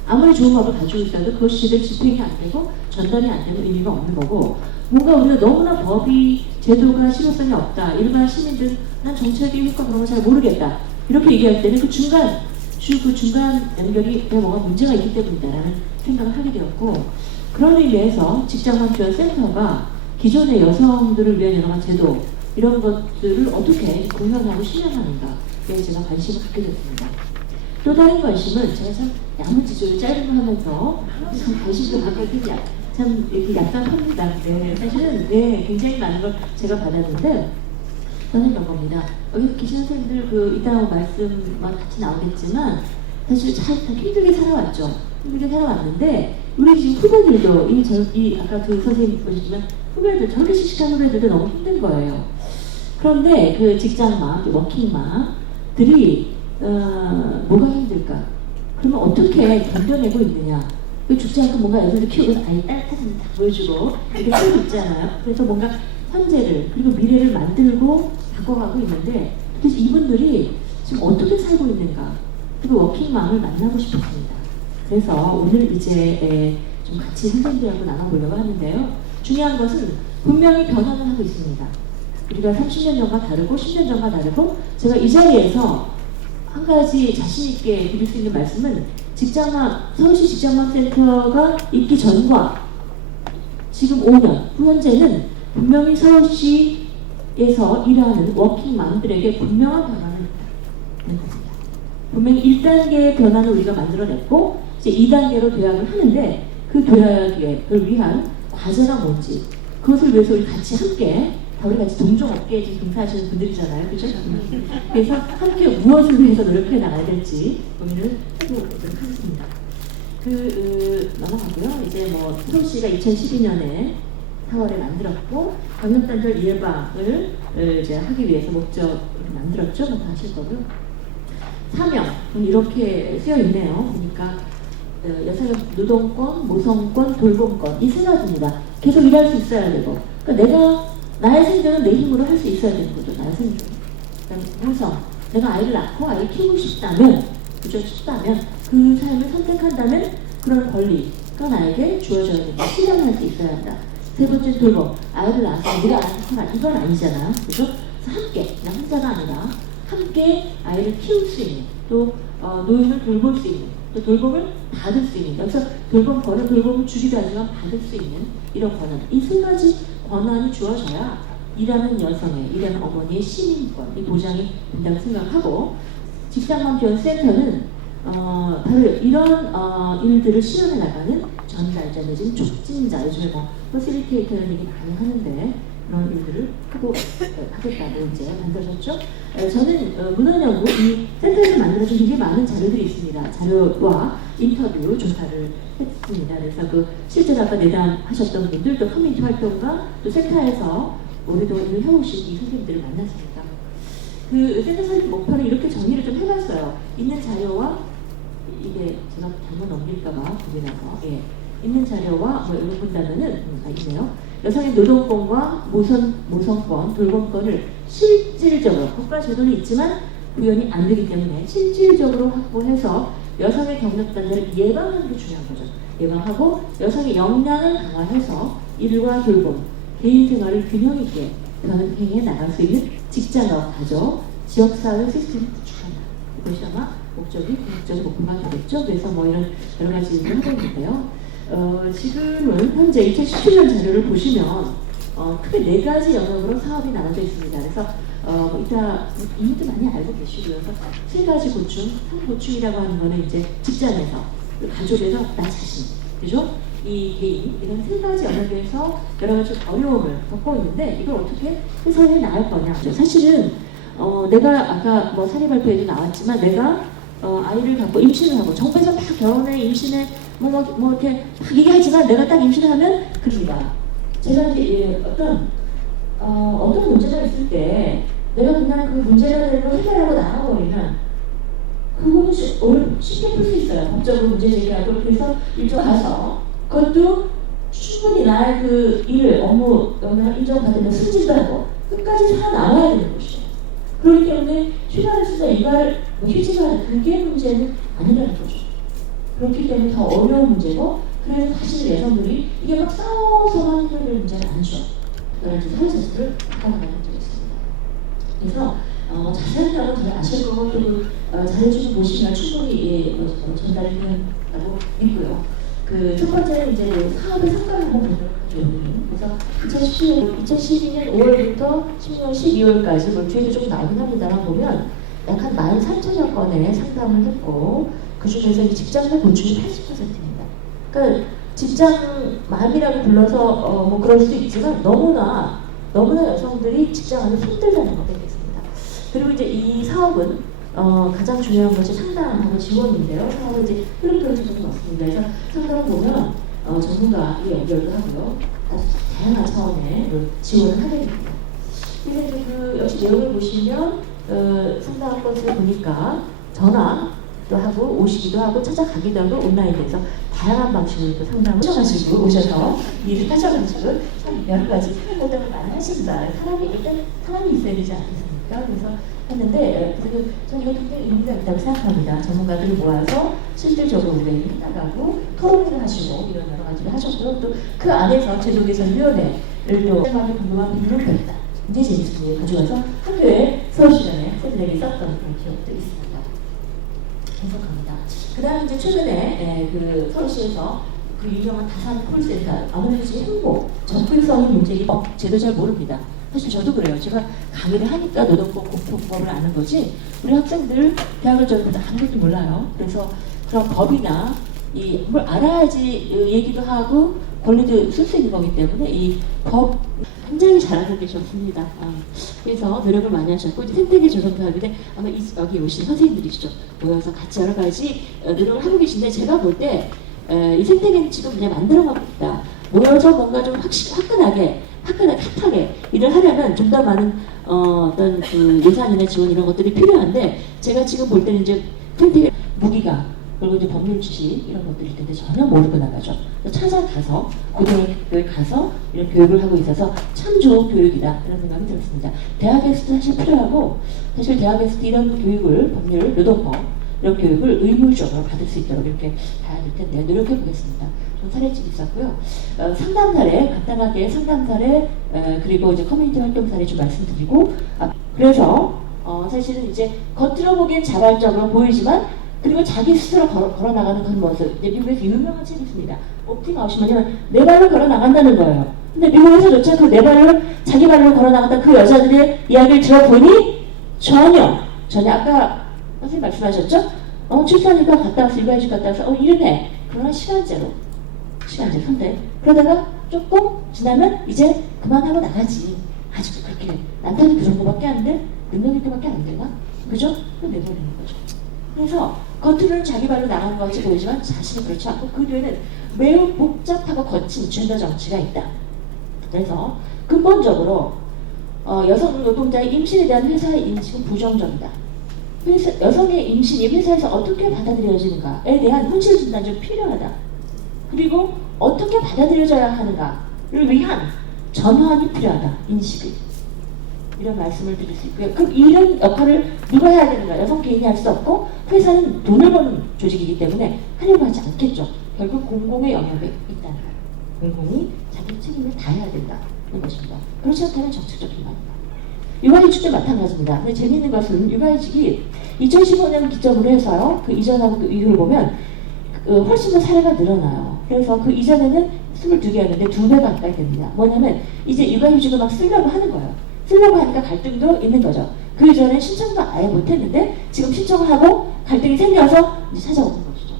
아무리 좋은 법을 가지고 있어도 그것이 제대로 집행이 안 되고 전달이 안 되고 의미가 없는 거고, 뭔가 우리가 너무나 법이 제도가 실효성이 없다. 일반 시민들 난 정책의 효과 그런 거 잘 모르겠다. 이렇게 얘기할 때는 그 중간 연결이 뭐가 문제가 있기 때문이다라는 생각을 하게 되었고, 그런 의미에서 직장맘 지원센터가 기존의 여성들을 위한 여러 가지 제도 이런 것들을 어떻게 공연하고 실행하는가에 제가 관심을 갖게 됐습니다. 또 다른 관심은 제가 참 야무지게 짧은 거 하면서 참 관심도 갖거든요. 참 이렇게 약간합니다. 네, 사실은 굉장히 많은 걸 제가 받았는데 저는 이런 겁니다. 여기 계신 선생님들 이따가 말씀만 같이 나오겠지만 사실 다 힘들게 살아왔죠. 힘들게 살아왔는데 우리 지금 후배들도 아까 그 선생님 보시지만 후배들 저렇게 씩씩한 후배들도 너무 힘든 거예요. 그런데 그 직장맘, 워킹맘들이 뭐가 힘들까? 그러면 어떻게 견뎌내고 있느냐? 죽지 않고 뭔가 애들을 키우고 아이 따뜻한 다 보여주고 이렇게 키우고 있잖아요. 그래서 뭔가 현재를 그리고 미래를 만들고 바꿔가고 있는데 도대체 이분들이 지금 어떻게 살고 있는가? 그 워킹맘을 만나고 싶었습니다. 그래서 오늘 이제 좀 같이 선생님들하고 나눠보려고 하는데요. 중요한 것은 분명히 변화는 하고 있습니다. 우리가 30년 전과 다르고 10년 전과 다르고 제가 이 자리에서 한 가지 자신 있게 드릴 수 있는 말씀은 서울시 직장맘센터가 있기 전과 지금 5년 후 현재는 분명히 서울시에서 일하는 워킹맘들에게 분명한 변화는 있는 것입니다. 분명히 1단계의 변화는 우리가 만들어냈고 이제 2단계로 도약을 하는데 그 도약을 위한 과제가 뭔지 그것을 위해서 우리 같이 함께 우리 같이 동종업계에 지금 종사하시는 분들이잖아요. 그렇죠? 그래서 함께 무엇을 위해서 노력해 나가야 될지 고민을 해보도록 하겠습니다. 넘어가고요. 이제 서울시가 2012년에 4월에 만들었고 방역단절 예방을 이제 하기 위해서 목적 만들었죠. 다 하실 거고요. 사명 이렇게 쓰여 있네요. 보니까 여성의 노동권, 모성권, 돌봄권 이 세 가지입니다. 계속 일할 수 있어야 되고, 그러니까 나의 생존은 내 힘으로 할 수 있어야 되는 거죠. 나의 생존. 그다음에 모성, 내가 아이를 낳고 아이를 키우고 싶다면 그 삶을 선택한다면 그런 권리가 나에게 주어져야 된다. 실현할 수 있어야 한다. 세 번째 돌봄, 아이를 낳아서 네가 알아서 커라 이건 아니잖아요. 그래서 함께, 그냥 혼자가 아니라 함께 아이를 키울 수 있는, 또 노인을 돌볼 수 있는, 또 돌봄을 받을 수 있는, 여기서 돌봄권은 돌봄을 주기도 하지만 받을 수 있는 이런 권한, 이 세 가지 권한이 주어져야 일하는 여성의, 일하는 어머니의 시민권이 보장이 된다고 생각하고, 직장맘 지원센터는 바로 이런 일들을 실현해 나가는 전달자 내지는 촉진자, 요즘에 퍼실리테이터라는 얘기 많이 하는데 그런 일들을 하겠다고 이제 만들어졌죠. 저는 문헌연구 이 센터에서 만들어진 굉장히 많은 자료들이 있습니다. 자료와 인터뷰 조사를 했습니다. 그래서 실제로 아까 내담하셨던 분들, 또 커뮤니티 활동가, 또 센터에서 오랫동안 일을 해오신 이 선생님들을 만났습니다. 센터 설립 목표를 이렇게 정리를 좀 해봤어요. 있는 자료와 이게 제가 잘못 넘길까봐 고민해서 있는 자료와 이런 본다면은 있네요. 여성의 노동권과 모성권, 돌봄권을 실질적으로 법과 제도는 있지만 구현이 안 되기 때문에 실질적으로 확보해서 여성의 경력 단절을 예방하는 게 중요한 거죠. 예방하고 여성의 역량을 강화해서 일과 돌봄, 개인 생활을 균형 있게 변형해 나갈 수 있는 직장업, 가족, 지역사회 시스템을 구축한다. 이것이 아마 궁극적인 목표가 되겠죠. 그래서 이런 여러 가지 일을 하고 있는데요. 지금은 현재 2017년 자료를 보시면 크게 4가지 영역으로 사업이 나눠져 있습니다. 그래서 이따 이미도 많이 알고 계시고요. 그래서 3가지 고충, 3고충이라고 하는 거는 이제 직장에서, 가족에서 나 자신, 그죠? 이 개인 이런 세 가지 영역에서 여러 가지 어려움을 겪고 있는데 이걸 어떻게 해소해 나갈 거냐. 사실은 내가 아까 뭐 사례 발표에도 나왔지만 내가 아이를 갖고 임신을 하고 정부에서 막 결혼해 임신해 뭐 이렇게 막 얘기하지만 내가 딱 임신을 하면 그럽니다. 제가 이제 어떤 문제가 있을 때 내가 그냥 그 문제가 되는 걸 해결하고 나가버리면 그거는 쉽게 풀 수 있어요. 법적으로 문제 제기하고 그래서 일종 가서 그것도 충분히 나의 그 일을 업무 인정받으면 승진도 하고 끝까지 살아남아야 되는 것이죠. 그렇기 때문에 휴가를 쓰자 휴가를 휴직을 하자 그게 문제는 아니라는 거죠. 그렇기 때문에 더 어려운 문제고 그래서 사실 여성들이 이게 막 싸워서만 해결될 문제는 아니죠. 여러 가지 사회자들을 바꿔나가는 적이 있습니다. 그래서 자세한 내용은 잘 아실 거고 또 자료주고 보시면 충분히 전달이 된다고 믿고요. 그 첫 번째는 이제 사업의 성과를 한번 보도록 하죠. 그래서 2012년 5월부터 10년 12월까지 뭐 뒤에도 좀 나오긴 합니다만 보면 약 한 13,000여 건의 상담을 했고 그 중에서 이 직장 내 고충이 80%입니다. 그러니까 직장맘이라고 불러서 뭐 그럴 수 있지만 너무나 여성들이 직장 안에 힘들다는 거 겠습니다. 그리고 이제 이 사업은 가장 중요한 것이 상담하고 지원인데요. 사업은 이제 흐름표를 좀 넣습니다. 그래서 상담을 보면 전문가에 연결도 하고요. 아주 다양한 차원의 지원을 하게 됩니다. 그래서 이제 그 역시 내용을 보시면 상담 것을 보니까 전화도 하고 오시기도 하고 찾아가기도 하고 온라인에서 다양한 방식으로 또 상담을 하셔가지고 오셔서 일을 하셔가지고 참 여러 가지 활동을 많이 하신다. 일단 사람이 있어야 되지 않겠습니까? 그래서 했는데 저는 이거 굉장히 의미가 있다고 생각합니다. 전문가들 모아서 실질적으로 우리가 해나가고 토론회를 하시고 이런 여러 가지를 하셨고요. 또 그 안에서 제도개선위원회를 또 생각이 궁금한 비밀을 했다. 굉장히 재밌습니다. 가져가서 학교에 수업시간에 학생들에게 썼던 그런 기억도 있습니다. 해석합니다. 그 다음에 이제 최근에 그 서울시에서 그 유명한 다산 콜센터 아무래도 지금 행보 접근성이 문제이기 제도 잘 모릅니다. 사실 저도 그래요. 제가 강의를 하니까 노동법, 공표법을 아는 거지 우리 학생들 대학을 졸업해서 아무것도 몰라요. 그래서 그런 법이나 뭘 알아야지 얘기도 하고 권리도 쓸 수 있는 거기 때문에 이 법 굉장히 잘하고 계셨습니다. 그래서 노력을 많이 하셨고 이제 생태계 조성도 하는데 아마 여기 오신 선생님들이시죠. 모여서 같이 여러 가지 노력을 하고 계신데 제가 볼 때 이 생태계는 지금 그냥 만들어가고 있다. 모여서 뭔가 좀 화끈하게 핫하게 일을 하려면 좀 더 많은 어떤 그 예산이나 지원 이런 것들이 필요한데 제가 지금 볼 때는 이제 생태계 무기가 그리고 이제 법률 지식 이런 것들일 텐데 전혀 모르고 나가죠. 찾아가서 고등학교에 가서 이런 교육을 하고 있어서 참 좋은 교육이다 이런 생각이 들었습니다. 대학에서도 사실 필요하고 사실 대학에서도 이런 교육을 법률, 노동법 이런 교육을 의무적으로 받을 수 있도록 이렇게 가야 될 텐데 노력해 보겠습니다. 좀 사례집이 있었고요. 상담 사례 간단하게 상담 사례 그리고 이제 커뮤니티 활동 사례 좀 말씀드리고 그래서 사실은 이제 겉으로 보기엔 자발적으로 보이지만 그리고 자기 스스로 걸어 나가는 그런 모습. 이제 미국에서 유명한 책이 있습니다. 옵티 나오시면요, 내 발로 걸어 나간다는 거예요. 근데 미국에서조차 그 내 발로 자기 발로 걸어 나갔다 그 여자들의 이야기를 들어보니 전혀 아까 선생님 말씀하셨죠? 출산일과 갔다 와서 일과일식 갔다 와서 이러네. 그러나 시간제로 선택. 그러다가 조금 지나면 이제 그만하고 나가지. 아직도 그렇게 남편이 그 정도밖에 안 돼? 능력 있게밖에 안 되나? 그죠? 또 내버리는 거죠. 그래서 겉으로는 자기 발로 나가는 것 같이 보이지만 사실은 그렇지 않고 그 뒤에는 매우 복잡하고 거친 젠더 정치가 있다. 그래서 근본적으로 여성 노동자의 임신에 대한 회사의 인식은 부정적이다. 여성의 임신이 회사에서 어떻게 받아들여지는가에 대한 현실 진단이 좀 필요하다. 그리고 어떻게 받아들여져야 하는가를 위한 전환이 필요하다. 인식이. 이런 말씀을 드릴 수 있고요. 그럼 이런 역할을 누가 해야 되는가? 여성 개인이 할 수 없고 회사는 돈을 버는 조직이기 때문에 하려고 하지 않겠죠. 결국 공공의 영역에 있다는 거예요. 공공이 자기 책임을 다해야 된다는 것입니다. 그렇지 않다면 정책적 기관입니다. 육아휴직도 마찬가지입니다. 근데 재미있는 것은 육아휴직이 2015년 기점으로 해서요. 그 이전하고 그 이후를 보면 훨씬 더 사례가 늘어나요. 그래서 그 이전에는 22개였는데 2배 가까이 됩니다. 뭐냐면 이제 육아휴직을 막 쓰려고 하는 거예요. 쓰려고 하니까 갈등도 있는 거죠. 그 이전에 신청도 아예 못했는데 지금 신청을 하고 갈등이 생겨서 이제 찾아오는 것이죠.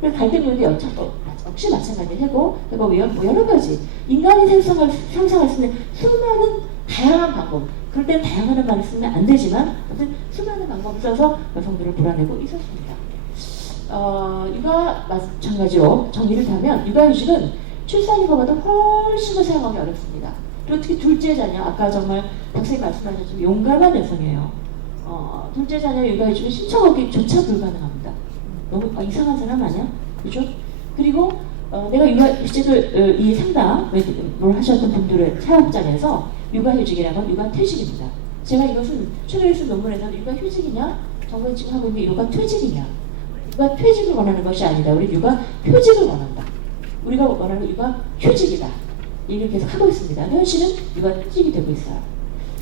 그래서 갈등 요인도 여차고 역시 마찬가지로 해고위험 뭐 여러 가지 인간이 상상할 수 있는 수많은 다양한 방법. 그럴 땐 다양한 말을 쓰면 안 되지만 아무튼 수많은 방법을 써서 여성들을 몰아내고 있었습니다. 육아 마찬가지로 정리를 하면 육아휴직은 출산휴가보다 훨씬 더 사용하기 어렵습니다. 그리고 특히 둘째 자녀, 아까 정말 박사님 말씀하셨지만 용감한 여성이에요. 둘째 자녀 육아휴직은 신청하기조차 불가능합니다. 너무 이상한 사람 아니야? 그죠? 그리고 내가 육아휴직을 이 상담을 하셨던 분들의 사업장에서 육아휴직이라는 건 육아퇴직입니다. 제가 이것은 최근에 쓴 논문에서 육아휴직이냐, 정부가 지금 하고 있는 육아퇴직이냐, 육아퇴직을 원하는 것이 아니다. 우리 육아휴직을 원한다. 우리가 원하는 육아휴직이다. 얘기를 계속 하고 있습니다. 현실은 육아휴직이 되고 있어요.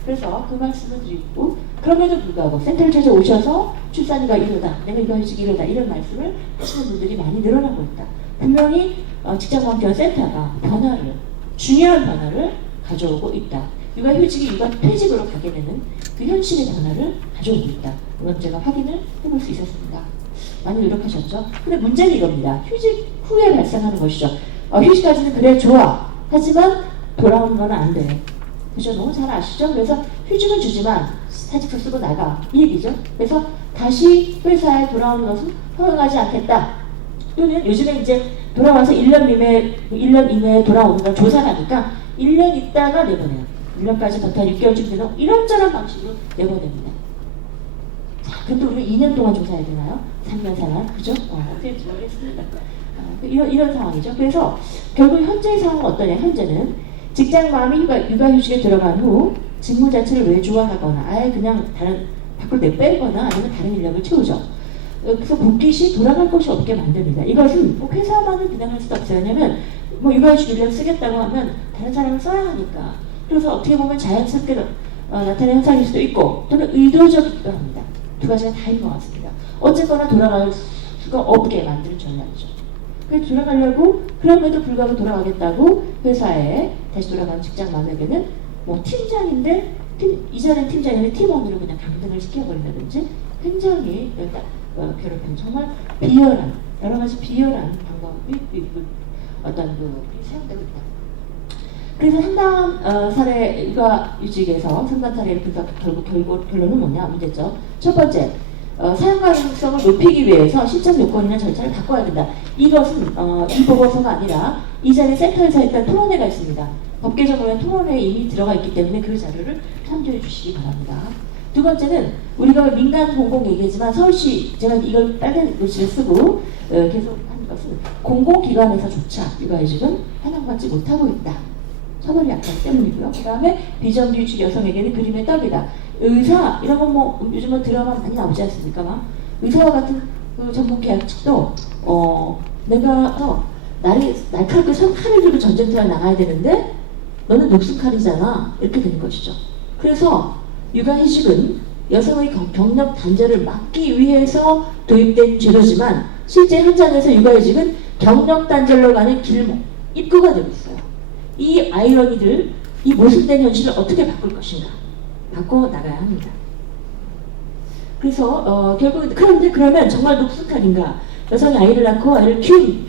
그래서 그 말씀을 드리고, 그럼에도 불구하고 센터를 찾아오셔서 출산휴가 이러다, 내가 육아휴직이 이러다, 이런 말씀을 하시는 분들이 많이 늘어나고 있다. 분명히 직장맘지원센터가 중요한 변화를 가져오고 있다. 육아휴직이 육아퇴직으로 가게 되는 그 현실의 변화를 가져오고 있다. 이건 제가 확인을 해볼 수 있었습니다. 많이 노력하셨죠? 근데 문제는 이겁니다. 휴직 후에 발생하는 것이죠. 휴직까지는 그래 좋아. 하지만 돌아오는 건 안 돼. 그죠? 너무 잘 아시죠? 그래서 휴직은 주지만 사직서 쓰고 나가. 이 얘기죠. 그래서 다시 회사에 돌아오는 것은 허용하지 않겠다. 또는 요즘에 이제 돌아와서 1년 이내에 돌아오는 걸 조사하니까 1년 있다가 내보내요. 1년까지 버텨 6개월쯤 되면 이런저런 방식으로 내보냅니다. 자, 그럼 또 우리가 2년 동안 조사해야 되나요? 3년 살아. 그죠? 어떻게 모르겠습니다. 이런 상황이죠. 그래서 결국 현재의 상황은 어떠냐? 현재는 직장맘이 육아휴직에 들어간 후 직무 자체를 외주화하거나 아예 그냥 밖으로 내빼거나 아니면 다른 인력을 채우죠. 그래서 복귀 시 돌아갈 곳이 없게 만듭니다. 이것은 꼭 회사만을 비난할 수도 없어요. 왜냐면 육아휴직 인력 쓰겠다고 하면 다른 사람을 써야 하니까. 그래서 어떻게 보면 자연스럽게 나타나는 현상일 수도 있고 또는 의도적이기도 합니다. 두 가지가 다인 것 같습니다. 어쨌거나 돌아갈 수가 없게 만드는 전략이죠. 그래서 돌아가려고 그럼에도 불구하고 돌아가겠다고 회사에 다시 돌아간 직장맘에게는 팀장인데 이전에 팀장인데 팀원으로 그냥 강등을 시켜버린다든지 굉장히 괴롭힘, 정말 비열한 여러 가지 비열한 방법이 사용되고 있다. 그래서 상당 사례 육아휴직에서 상당 사례를 결국 결론은 뭐냐 문제죠. 첫 번째, 사용 가능성을 높이기 위해서 신청 요건이나 절차를 바꿔야 된다. 이것은 이 보고서가 아니라 이전에 센터에서 했던 토론회가 있습니다. 법 개정을 토론회에 이미 들어가 있기 때문에 그 자료를 참조해 주시기 바랍니다. 두 번째는 우리가 민간 공공 얘기했지만 서울시, 제가 이걸 빨간 글씨를 쓰고 계속 하는 것은 공공기관에서조차 육아휴직은 환영받지 못하고 있다. 처벌이 약하기 때문이고요. 그 다음에 비정규직 여성에게는 그림의 떡이다. 의사, 이런 거 요즘은 드라마 많이 나오지 않습니까? 의사와 같은 그 전문 계약직도 내가 날카롭게 칼을 들고 전쟁터에 나가야 되는데 너는 녹슨칼이잖아. 이렇게 되는 것이죠. 그래서 육아휴직은 여성의 경력 단절을 막기 위해서 도입된 제도지만 실제 현장에서 육아휴직은 경력 단절로 가는 길목, 입구가 되고 있어요. 이 아이러니들, 이 모순된 현실을 어떻게 바꿀 것인가? 바꿔 나가야 합니다. 그래서 결국 그러면 정말 녹슨칼인가? 여성이 아이를 낳고 아이를 키운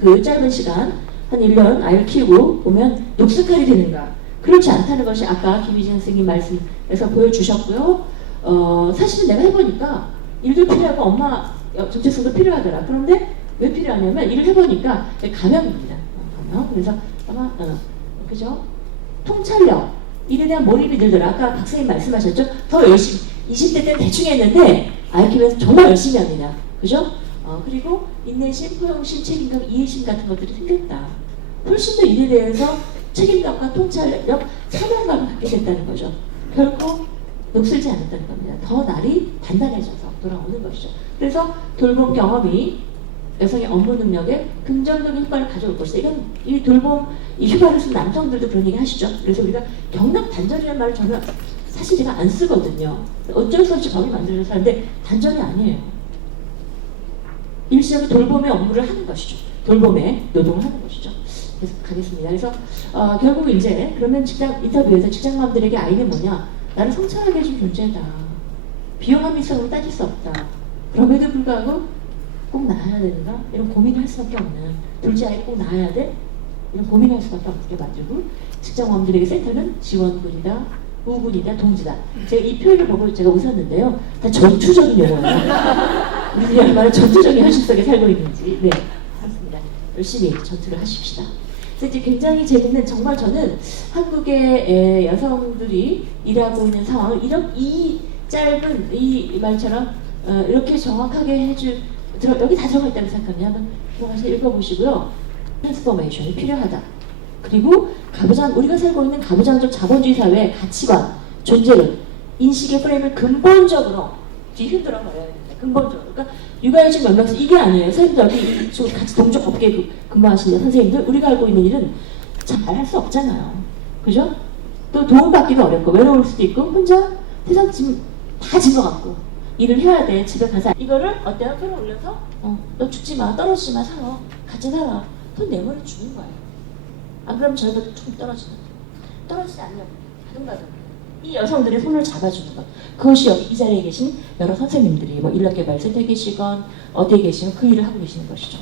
그 짧은 시간 한 1년 아이를 키우고 오면 녹슨칼이 되는가? 그렇지 않다는 것이 아까 김희진 선생님 말씀에서 보여주셨고요. 사실은 내가 해보니까 일도 필요하고 엄마 정체성도 필요하더라. 그런데 왜 필요하냐면 일을 해보니까 감염입니다. 감염. 그래서 아마 그죠? 통찰력, 일에 대한 몰입이 늘더라. 아까 박사님 말씀하셨죠? 더 열심히 20대 때 대충 했는데 아이 키우면서 정말 열심히 합니다. 그죠? 그리고 인내심, 포용심, 책임감, 이해심 같은 것들이 생겼다. 훨씬 더 일에 대해서 책임감과 통찰력, 사명감을 갖게 됐다는 거죠. 결코 녹슬지 않았다는 겁니다. 더 날이 단단해져서 돌아오는 것이죠. 그래서 돌봄 경험이 여성의 업무 능력에 긍정적인 효과를 가져올 것이다. 이건 이 돌봄 이 휴가를 쓴 남성들도 그런 얘기 하시죠. 그래서 우리가 경력 단절이라는 말을 저는 사실 제가 안 쓰거든요. 어쩔 수 없이 법이 만들어져서 하는데 단절이 아니에요. 일시적인 돌봄의 업무를 하는 것이죠. 돌봄의 노동을 하는 것이죠. 그래서 가겠습니다. 그래서 결국 이제 그러면 직장 인터뷰에서 직장맘들에게 아이는 뭐냐? 나를 성찰하게 해준 존재다. 비용 합리성으로 따질 수 없다. 그럼에도 불구하고 꼭 나아야 되는가? 이런 고민을 할 수밖에 없는 둘째 아이 꼭 낳아야 돼? 이런 고민할 수밖에 없게 만들고 직장맘들에게 센터는 지원군이다, 우군이다, 동지다. 제가 이 표현을 보고 제가 웃었는데요. 다 전투적인 용어예요. 우리들이 얼마나 전투적인 현실 속에 살고 있는지. 네, 그렇습니다. 열심히 전투를 하십시다. 그래서 이제 굉장히 재밌는, 정말 저는 한국의 여성들이 일하고 있는 상황을 이 짧은 이 말처럼 이렇게 정확하게 여기 다 들어가 있다고 생각합니다. 한번 들어가서 읽어보시고요. 트랜스포메이션이 필요하다. 그리고 우리가 살고 있는 가부장적 자본주의 사회의 가치관, 존재론, 인식의 프레임을 근본적으로 뒤흔들어 버려야 됩니다. 근본적으로. 그러니까 육아휴직 몇 명에서 이게 아니에요. 선생님들 여기 지금 같이 동종업계에 근무하시는 선생님들, 우리가 알고 있는 일은 잘 할 수 없잖아요. 그죠? 또 도움받기도 어렵고 외로울 수도 있고 혼자 세상 짐 다 진 것 같고 일을 해야 돼. 집에 가서 이거를 어때요? 끌어올려서 너 죽지 마, 떨어지지 마, 살아, 같이 살아. 돈 내버려 주는 거예요. 안 그러면 저희가 좀 떨어지지 않으면 가든가든 이 여성들의 손을 잡아주는 것, 그것이 여기 이 자리에 계신 여러 선생님들이 뭐 인력개발센터에 계시건 어디에 계시건 그 일을 하고 계시는 것이죠.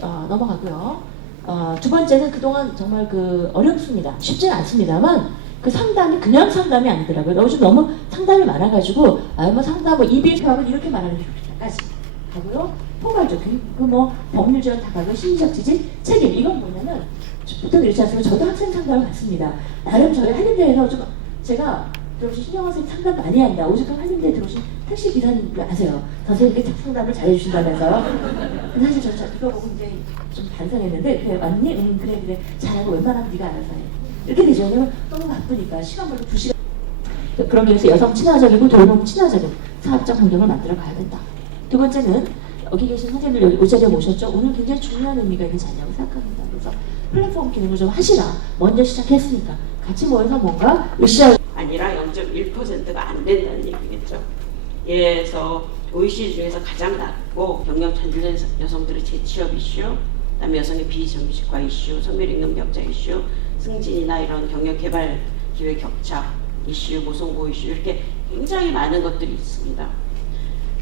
넘어가고요. 두 번째는 그동안 정말 어렵습니다. 쉽지는 않습니다만 그 상담이 그냥 상담이 아니더라고요. 요즘 너무 상담이 많아가지고 뭐 상담 EBF하고 이렇게 말하는 필요까지 하고요. 포괄적 법률 지원 다가고 심리적 지지 책임, 이건 뭐냐면 보통 이렇지 않습니까? 저도 학생 상담을 받습니다. 나름 저희 한림대에서 좀 제가 들어오신 신영원 선생님 상담 많이 한다. 오죽하면 한림대에 들어오신 택시 기사님 아세요? 선생님께 상담을 잘해주신다면서요? 사실 저 이거 보고 이제 좀 반성했는데 그래 맞니? 그래 잘하고 웬만하면 네가 알아서 해. 이렇게 되죠. 왜냐면 너무 바쁘니까 시간별로 2시간. 그러기 위해서 여성 친화적이고 돌봄 친화적인 사업적 환경을 만들어 가야 된다. 두 번째는 여기 계신 선생님들 여기 이 자리에 모셨죠. 오늘 굉장히 중요한 의미가 있는 자리라고 생각합니다. 그래서 플랫폼 기능을 좀 하시라. 먼저 시작했으니까 같이 모여서 뭔가 으쌰 아니라 0.1%가 안 된다는 얘기겠죠. 그래서 OECD 중에서 가장 낮고 경력 단절 여성들의 재취업 이슈, 그다음에 여성의 비정규직화 이슈, 성별임금 격차 이슈, 승진이나 이런 경력 개발 기회 격차 이슈, 모성보호 이슈, 이렇게 굉장히 많은 것들이 있습니다.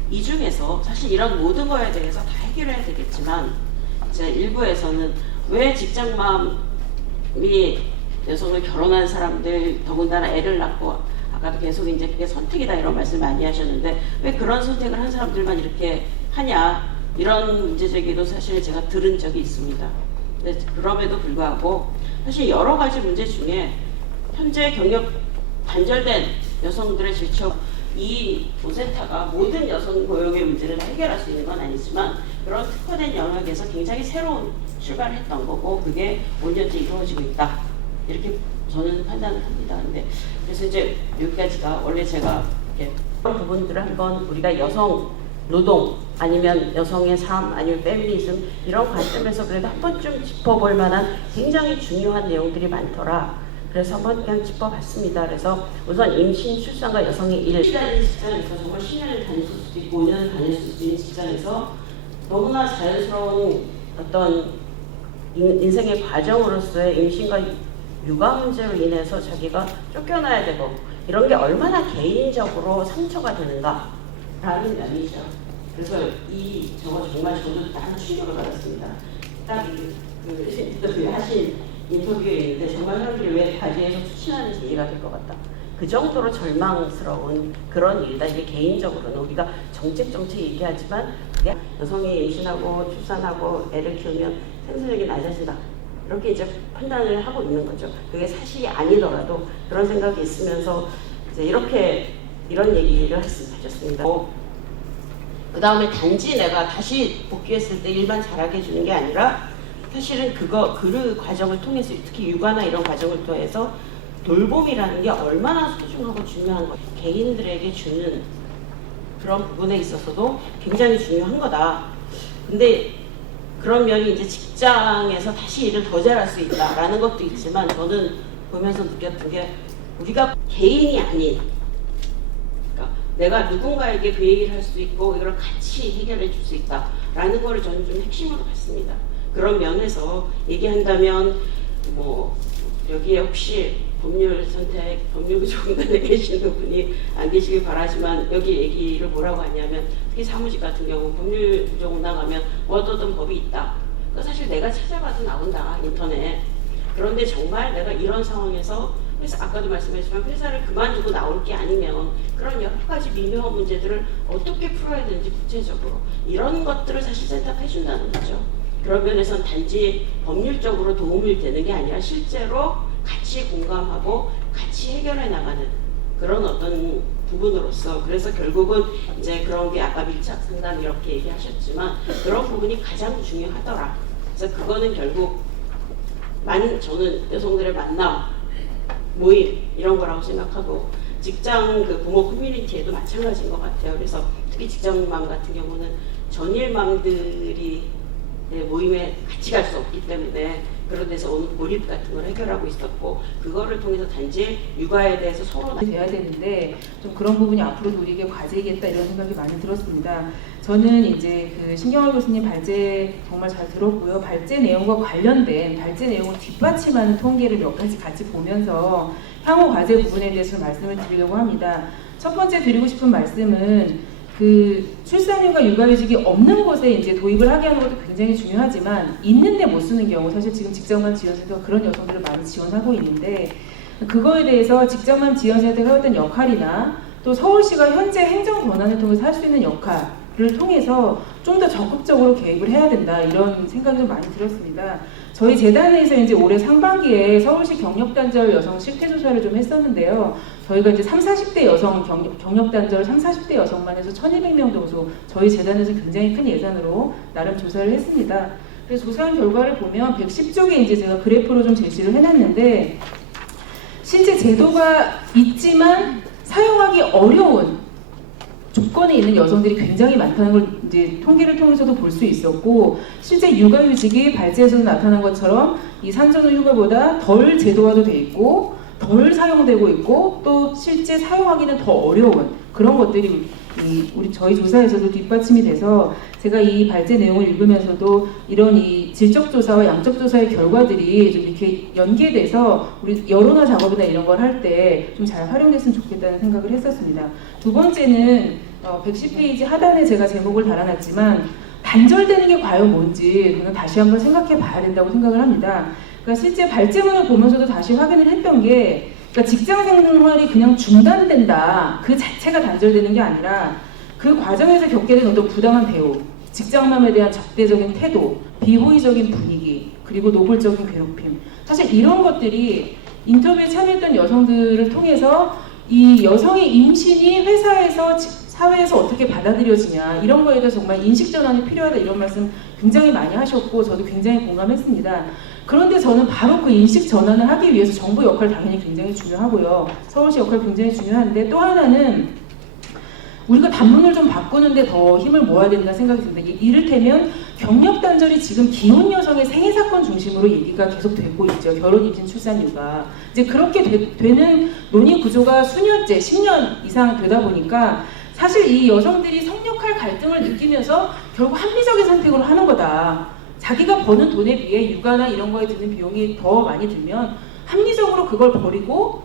이 중에서 사실 이런 모든 거에 대해서 다 해결해야 되겠지만 제 일부에서는 왜 직장맘이 여성을 결혼한 사람들, 더군다나 애를 낳고 아까도 계속 이제 그게 선택이다 이런 말씀 많이 하셨는데 왜 그런 선택을 한 사람들만 이렇게 하냐, 이런 문제 제기도 사실 제가 들은 적이 있습니다. 근데 그럼에도 불구하고 사실 여러 가지 문제 중에 현재 경력 단절된 여성들의 질척, 이 보센터가 모든 여성 고용의 문제를 해결할 수 있는 건 아니지만 그런 특화된 영역에서 굉장히 새로운 출발을 했던 거고 그게 5년째 이루어지고 있다. 이렇게 저는 판단을 합니다. 근데 그래서 이제 여기까지가 원래 제가 이런 부분들을 한번 우리가 여성 노동 아니면 여성의 삶 아니면 페미니즘 이런 관점에서 그래도 한 번쯤 짚어볼 만한 굉장히 중요한 내용들이 많더라. 그래서 한번 그냥 짚어봤습니다. 그래서 우선 임신, 출산과 여성의 일, 일하는 직장에서 정말 10년을 다녔을 수도 있고 5년을 다녔을 수도 있는 직장에서 너무나 자연스러운 어떤 인생의 과정으로서의 임신과 육아 문제로 인해서 자기가 쫓겨나야 되고 이런 게 얼마나 개인적으로 상처가 되는가 라는 면이죠. 그래서 저거 정말 저도 난 충격을 받았습니다. 딱 하신 인터뷰에 있는데 정말 사람들이 왜 바지에서 수신하는지 이해가 될 것 같다. 그 정도로 절망스러운 그런 일이다. 이게 개인적으로는 우리가 정책 얘기하지만 그게 여성이 임신하고 출산하고 애를 키우면 생산력이 낮아진다. 이렇게 이제 판단을 하고 있는 거죠. 그게 사실이 아니더라도 그런 생각이 있으면서 이제 이런 얘기를 하셨습니다. 그 다음에 단지 내가 다시 복귀했을 때 일만 잘하게 해주는 게 아니라 사실은 그 과정을 통해서 특히 육아나 이런 과정을 통해서 돌봄이라는 게 얼마나 소중하고 중요한 거, 개인들에게 주는 그런 부분에 있어서도 굉장히 중요한 거다. 근데 그런 면이 이제 직장에서 다시 일을 더 잘할 수 있다라는 것도 있지만 저는 보면서 느꼈던 게 우리가 개인이 아닌 그러니까 내가 누군가에게 그 얘기를 할 수 있고 이걸 같이 해결해 줄 수 있다라는 거를 저는 좀 핵심으로 봤습니다. 그런 면에서 얘기한다면 뭐 여기에 혹시 법률구조공단에 계시는 분이 안 계시길 바라지만 여기 얘기를 뭐라고 하냐면 특히 사무직 같은 경우 법률구조공단 가면 어떤 법이 있다. 사실 내가 찾아봐도 나온다, 인터넷. 그런데 정말 내가 이런 상황에서 회사, 아까도 말씀하셨지만 회사를 그만두고 나올 게 아니면 그런 여러 가지 미묘한 문제들을 어떻게 풀어야 되는지 구체적으로 이런 것들을 사실 센터가 해준다는 거죠. 그런 면에서는 단지 법률적으로 도움이 되는 게 아니라 실제로 같이 공감하고 같이 해결해 나가는 그런 어떤 부분으로서, 그래서 결국은 이제 그런 게 아까 밀착 상담 이렇게 얘기하셨지만 그런 부분이 가장 중요하더라. 그래서 그거는 결국 저는 여성들의 만남, 모임 이런 거라고 생각하고, 직장 그 부모 커뮤니티에도 마찬가지인 것 같아요. 그래서 특히 직장맘 같은 경우는 전일맘들이 모임에 같이 갈 수 없기 때문에 그런 데서 오는 몰입 같은 걸 해결하고 있었고, 그거를 통해서 단지 육아에 대해서 서로 돼야 되는데 좀 그런 부분이 앞으로도 우리에게 과제이겠다 이런 생각이 많이 들었습니다. 저는 이제 그 신경월 교수님 발제 정말 잘 들었고요. 발제 내용과 관련된 발제 내용을 뒷받침하는 통계를 몇 가지 같이 보면서 향후 과제 부분에 대해서 말씀을 드리려고 합니다. 첫 번째 드리고 싶은 말씀은 그 출산휴가 육아휴직이 없는 곳에 이제 도입을 하게 하는 것도 굉장히 중요하지만 있는데 못 쓰는 경우, 사실 지금 직장맘 지원센터가 그런 여성들을 많이 지원하고 있는데, 그거에 대해서 직장맘 지원센터가 해왔던 역할이나 또 서울시가 현재 행정 권한을 통해서 할 수 있는 역할을 통해서 좀 더 적극적으로 개입을 해야 된다, 이런 생각이 좀 많이 들었습니다. 저희 재단에서 이제 올해 상반기에 서울시 경력단절 여성 실태조사를 좀 했었는데요. 저희가 이제 30, 40대 여성 경력단절 30, 40대 여성만 해서 1200명 정도 저희 재단에서 굉장히 큰 예산으로 나름 조사를 했습니다. 그래서 조사한 결과를 보면 110쪽에 이제 제가 그래프로 좀 제시를 해놨는데, 실제 제도가 있지만 사용하기 어려운 조건에 있는 여성들이 굉장히 많다는 걸 이제 통계를 통해서도 볼 수 있었고, 실제 육아휴직이 발제에서도 나타난 것처럼 이 산전후 휴가보다 덜 제도화도 돼 있고 덜 사용되고 있고 또 실제 사용하기는 더 어려운 그런 것들이 저희 조사에서도 뒷받침이 돼서, 제가 이 발제 내용을 읽으면서도 이런 이 질적 조사와 양적 조사의 결과들이 좀 이렇게 연계돼서 우리 여론화 작업이나 이런 걸 할 때 좀 잘 활용됐으면 좋겠다는 생각을 했었습니다. 두 번째는 110페이지 하단에 제가 제목을 달아놨지만 단절되는 게 과연 뭔지 저는 다시 한번 생각해 봐야 된다고 생각을 합니다. 그러니까 실제 발제문을 보면서도 다시 확인을 했던 게, 그러니까 직장 생활이 그냥 중단된다, 그 자체가 단절되는 게 아니라 그 과정에서 겪게 된 어떤 부당한 대우, 직장맘에 대한 적대적인 태도, 비호의적인 분위기, 그리고 노골적인 괴롭힘, 사실 이런 것들이 인터뷰에 참여했던 여성들을 통해서 이 여성의 임신이 회사에서 사회에서 어떻게 받아들여지냐, 이런 거에 대해서 정말 인식 전환이 필요하다, 이런 말씀 굉장히 많이 하셨고 저도 굉장히 공감했습니다. 그런데 저는 바로 그 인식 전환을 하기 위해서 정부 역할 당연히 굉장히 중요하고요. 서울시 역할 굉장히 중요한데, 또 하나는 우리가 단문을 좀 바꾸는데 더 힘을 모아야 된다는 생각이 듭니다. 이를테면 경력 단절이 지금 기혼 여성의 생애 사건 중심으로 얘기가 계속 되고 있죠. 결혼, 임신, 출산, 육아. 이제 그렇게 되는 논의 구조가 수년째, 10년 이상 되다 보니까 사실 이 여성들이 성역할 갈등을 느끼면서 결국 합리적인 선택을 하는 거다. 자기가 버는 돈에 비해 육아나 이런 거에 드는 비용이 더 많이 들면 합리적으로 그걸 버리고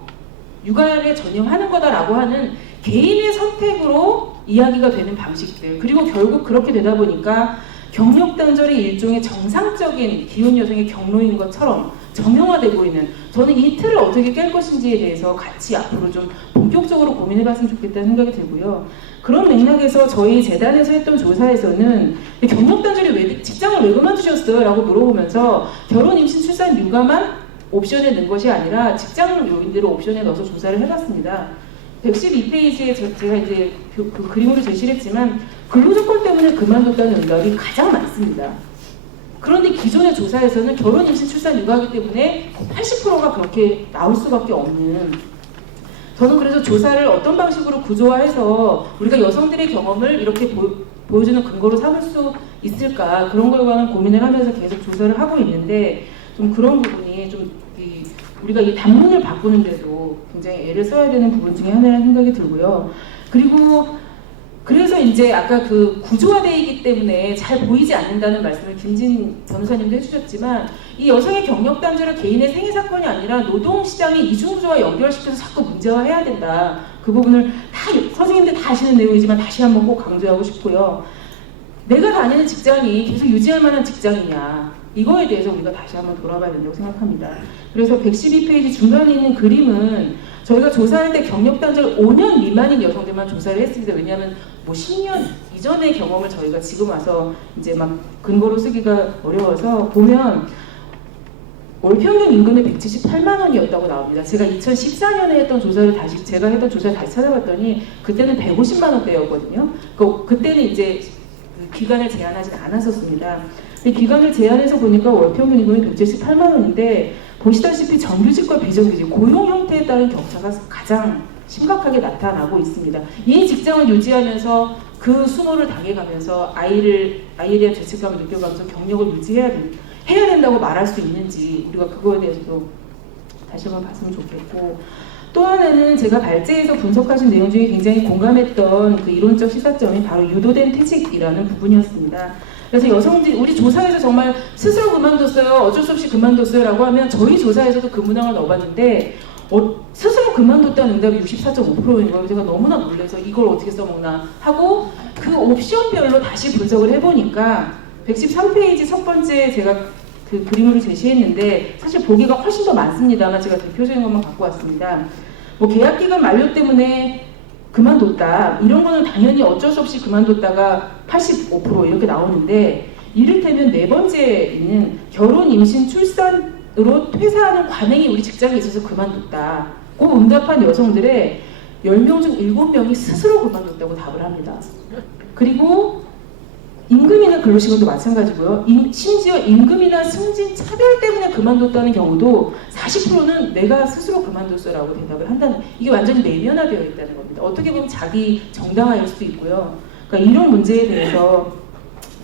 육아에 전념하는 거다라고 하는 개인의 선택으로 이야기가 되는 방식들, 그리고 결국 그렇게 되다 보니까 경력 단절이 일종의 정상적인 기혼 여성의 경로인 것처럼 정형화되고 있는, 저는 이 틀을 어떻게 깰 것인지에 대해서 같이 앞으로 좀 본격적으로 고민해봤으면 좋겠다는 생각이 들고요. 그런 맥락에서 저희 재단에서 했던 조사에서는 경력 단절이 직장을 왜 그만두셨어요? 라고 물어보면서 결혼, 임신, 출산, 육아만 옵션에 넣은 것이 아니라 직장 요인들을 옵션에 넣어서 조사를 해봤습니다. 112페이지에 제가 이제 그 그림으로 제시를 했지만 근로조건 때문에 그만뒀다는 응답이 가장 많습니다. 그런데 기존의 조사에서는 결혼, 임신, 출산, 육아하기 때문에 80%가 그렇게 나올 수밖에 없는, 저는 그래서 조사를 어떤 방식으로 구조화해서 우리가 여성들의 경험을 이렇게 보여주는 근거로 삼을 수 있을까, 그런 거에 관한 고민을 하면서 계속 조사를 하고 있는데, 좀 그런 부분이 좀 우리가 이 단문을 바꾸는데도 굉장히 애를 써야 되는 부분 중에 하나라는 생각이 들고요. 그리고 그래서 이제 아까 그 구조화되어 있기 때문에 잘 보이지 않는다는 말씀을 김진 변호사님도 해주셨지만, 이 여성의 경력 단절은 개인의 생애 사건이 아니라 노동시장의 이중구조와 연결시켜서 자꾸 문제화해야 된다. 그 부분을 다 선생님들 다 아시는 내용이지만 다시 한번 꼭 강조하고 싶고요. 내가 다니는 직장이 계속 유지할 만한 직장이냐, 이거에 대해서 우리가 다시 한번 돌아봐야 된다고 생각합니다. 그래서 112페이지 중간에 있는 그림은 저희가 조사할 때 경력 단절 5년 미만인 여성들만 조사를 했습니다. 왜냐하면 뭐 10년 이전의 경험을 저희가 지금 와서 이제 막 근거로 쓰기가 어려워서 보면 월 평균 임금이 178만 원이었다고 나옵니다. 제가 2014년에 했던 조사를 제가 했던 조사를 다시 찾아봤더니 그때는 150만 원대였거든요. 그때는 이제 기간을 제한하지 않았었습니다. 기간을 제한해서 보니까 월 평균 임금이 178만 원인데 보시다시피 정규직과 비정규직, 고용 형태에 따른 격차가 가장 심각하게 나타나고 있습니다. 이 직장을 유지하면서 그 수모를 당해가면서 아이에 대한 죄책감을 느껴가면서 경력을 유지해야 된다고 말할 수 있는지 우리가 그거에 대해서도 다시 한번 봤으면 좋겠고, 또 하나는 제가 발제에서 분석하신 내용 중에 굉장히 공감했던 그 이론적 시사점이 바로 유도된 퇴직이라는 부분이었습니다. 그래서 여성들이 우리 조사에서 정말 스스로 그만뒀어요, 어쩔 수 없이 그만뒀어요 라고 하면 저희 조사에서도 그 문항을 넣어봤는데 스스로 그만뒀다는 응답이 64.5%인 거예요. 제가 너무나 놀라서 이걸 어떻게 써먹나 하고 그 옵션별로 다시 분석을 해보니까 113페이지 첫 번째 제가 그 그림으로 제시했는데 사실 보기가 훨씬 더 많습니다만 제가 대표적인 것만 갖고 왔습니다. 뭐 계약기간 만료 때문에 그만뒀다 이런 거는 당연히 어쩔 수 없이 그만뒀다가 85% 이렇게 나오는데, 이를테면 네 번째에 있는 결혼, 임신, 출산으로 퇴사하는 관행이 우리 직장에 있어서 그만뒀다 고 응답한 여성들의 10명 중 7명이 스스로 그만뒀다고 답을 합니다. 그리고 임금이나 근로시간도 마찬가지고요. 심지어 임금이나 승진 차별 때문에 그만뒀다는 경우도 40%는 내가 스스로 그만뒀어라고 대답을 한다는, 이게 완전히 내면화되어 있다는 겁니다. 어떻게 보면 자기 정당화일 수도 있고요. 그러니까 이런 문제에 대해서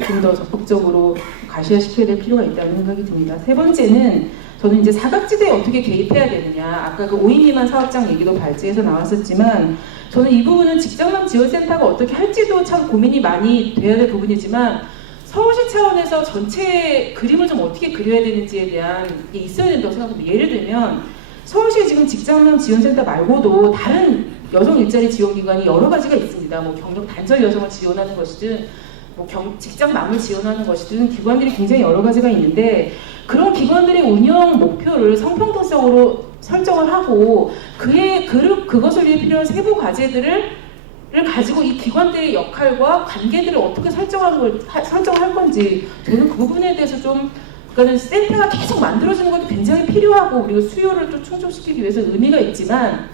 좀 더 적극적으로 가시화시켜야 될 필요가 있다는 생각이 듭니다. 세 번째는 저는 이제 사각지대에 어떻게 개입해야 되느냐, 아까 그 5인 미만 사업장 얘기도 발제해서 나왔었지만 저는 이 부분은 직장맘 지원센터가 어떻게 할지도 참 고민이 많이 돼야 될 부분이지만 서울시 차원에서 전체 그림을 좀 어떻게 그려야 되는지에 대한 게 있어야 된다고 생각합니다. 예를 들면 서울시에 지금 직장맘 지원센터 말고도 다른 여성 일자리 지원기관이 여러 가지가 있습니다. 뭐 경력 단절 여성을 지원하는 것이든 뭐 직장맘을 지원하는 것이든 기관들이 굉장히 여러 가지가 있는데, 그런 기관들의 운영 목표를 성평등성으로 설정을 하고 그것을 위해 필요한 세부 과제들을 가지고 이 기관들의 역할과 관계들을 어떻게 설정을 할 건지, 저는 그 부분에 대해서 좀, 그러니까 센터가 계속 만들어지는 것도 굉장히 필요하고 우리가 수요를 좀 충족시키기 위해서 의미가 있지만,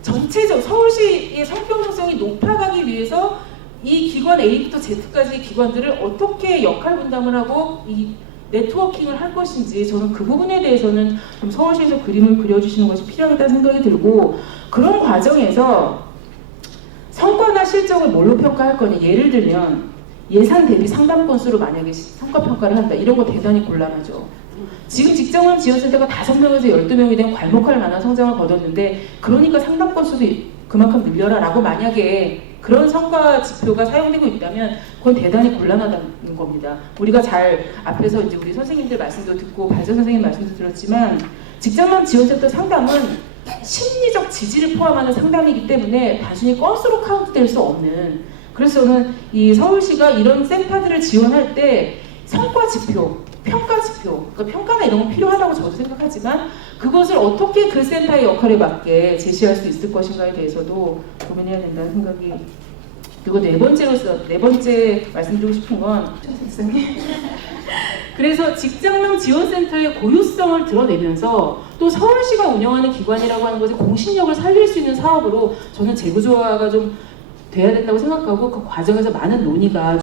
전체적 서울시의 성평등성이 높아가기 위해서 이 기관 A부터 Z까지의 기관들을 어떻게 역할 분담을 하고 이 네트워킹을 할 것인지, 저는 그 부분에 대해서는 좀 서울시에서 그림을 그려주시는 것이 필요하다는 생각이 들고, 그런 과정에서 성과나 실적을 뭘로 평가할 거냐, 예를 들면 예산 대비 상담 건수로 만약에 성과 평가를 한다, 이런 거 대단히 곤란하죠. 지금 직장맘 지원센터가 5명에서 12명이 된 괄목할 만한 성장을 거뒀는데, 그러니까 상담 건수도 그만큼 늘려라 라고 만약에 그런 성과 지표가 사용되고 있다면 그건 대단히 곤란하다는 겁니다. 우리가 잘 앞에서 이제 우리 선생님들 말씀도 듣고 발전 선생님 말씀도 들었지만, 직장맘 지원센터 상담은 심리적 지지를 포함하는 상담이기 때문에 단순히 건수로 카운트될 수 없는, 그래서 저는 이 서울시가 이런 센터들을 지원할 때 성과 지표, 평가 지표, 그러니까 평가나 이런 건 필요하다고 저도 생각하지만 그것을 어떻게 그 센터의 역할에 맞게 제시할 수 있을 것인가에 대해서도 고민해야 된다는 생각이. 그리고 네 번째 말씀드리고 싶은 건 그래서 직장맘 지원센터의 고유성을 드러내면서 또 서울시가 운영하는 기관이라고 하는 것의 공신력을 살릴 수 있는 사업으로 저는 재구조화가 좀 돼야 된다고 생각하고, 그 과정에서 많은 논의가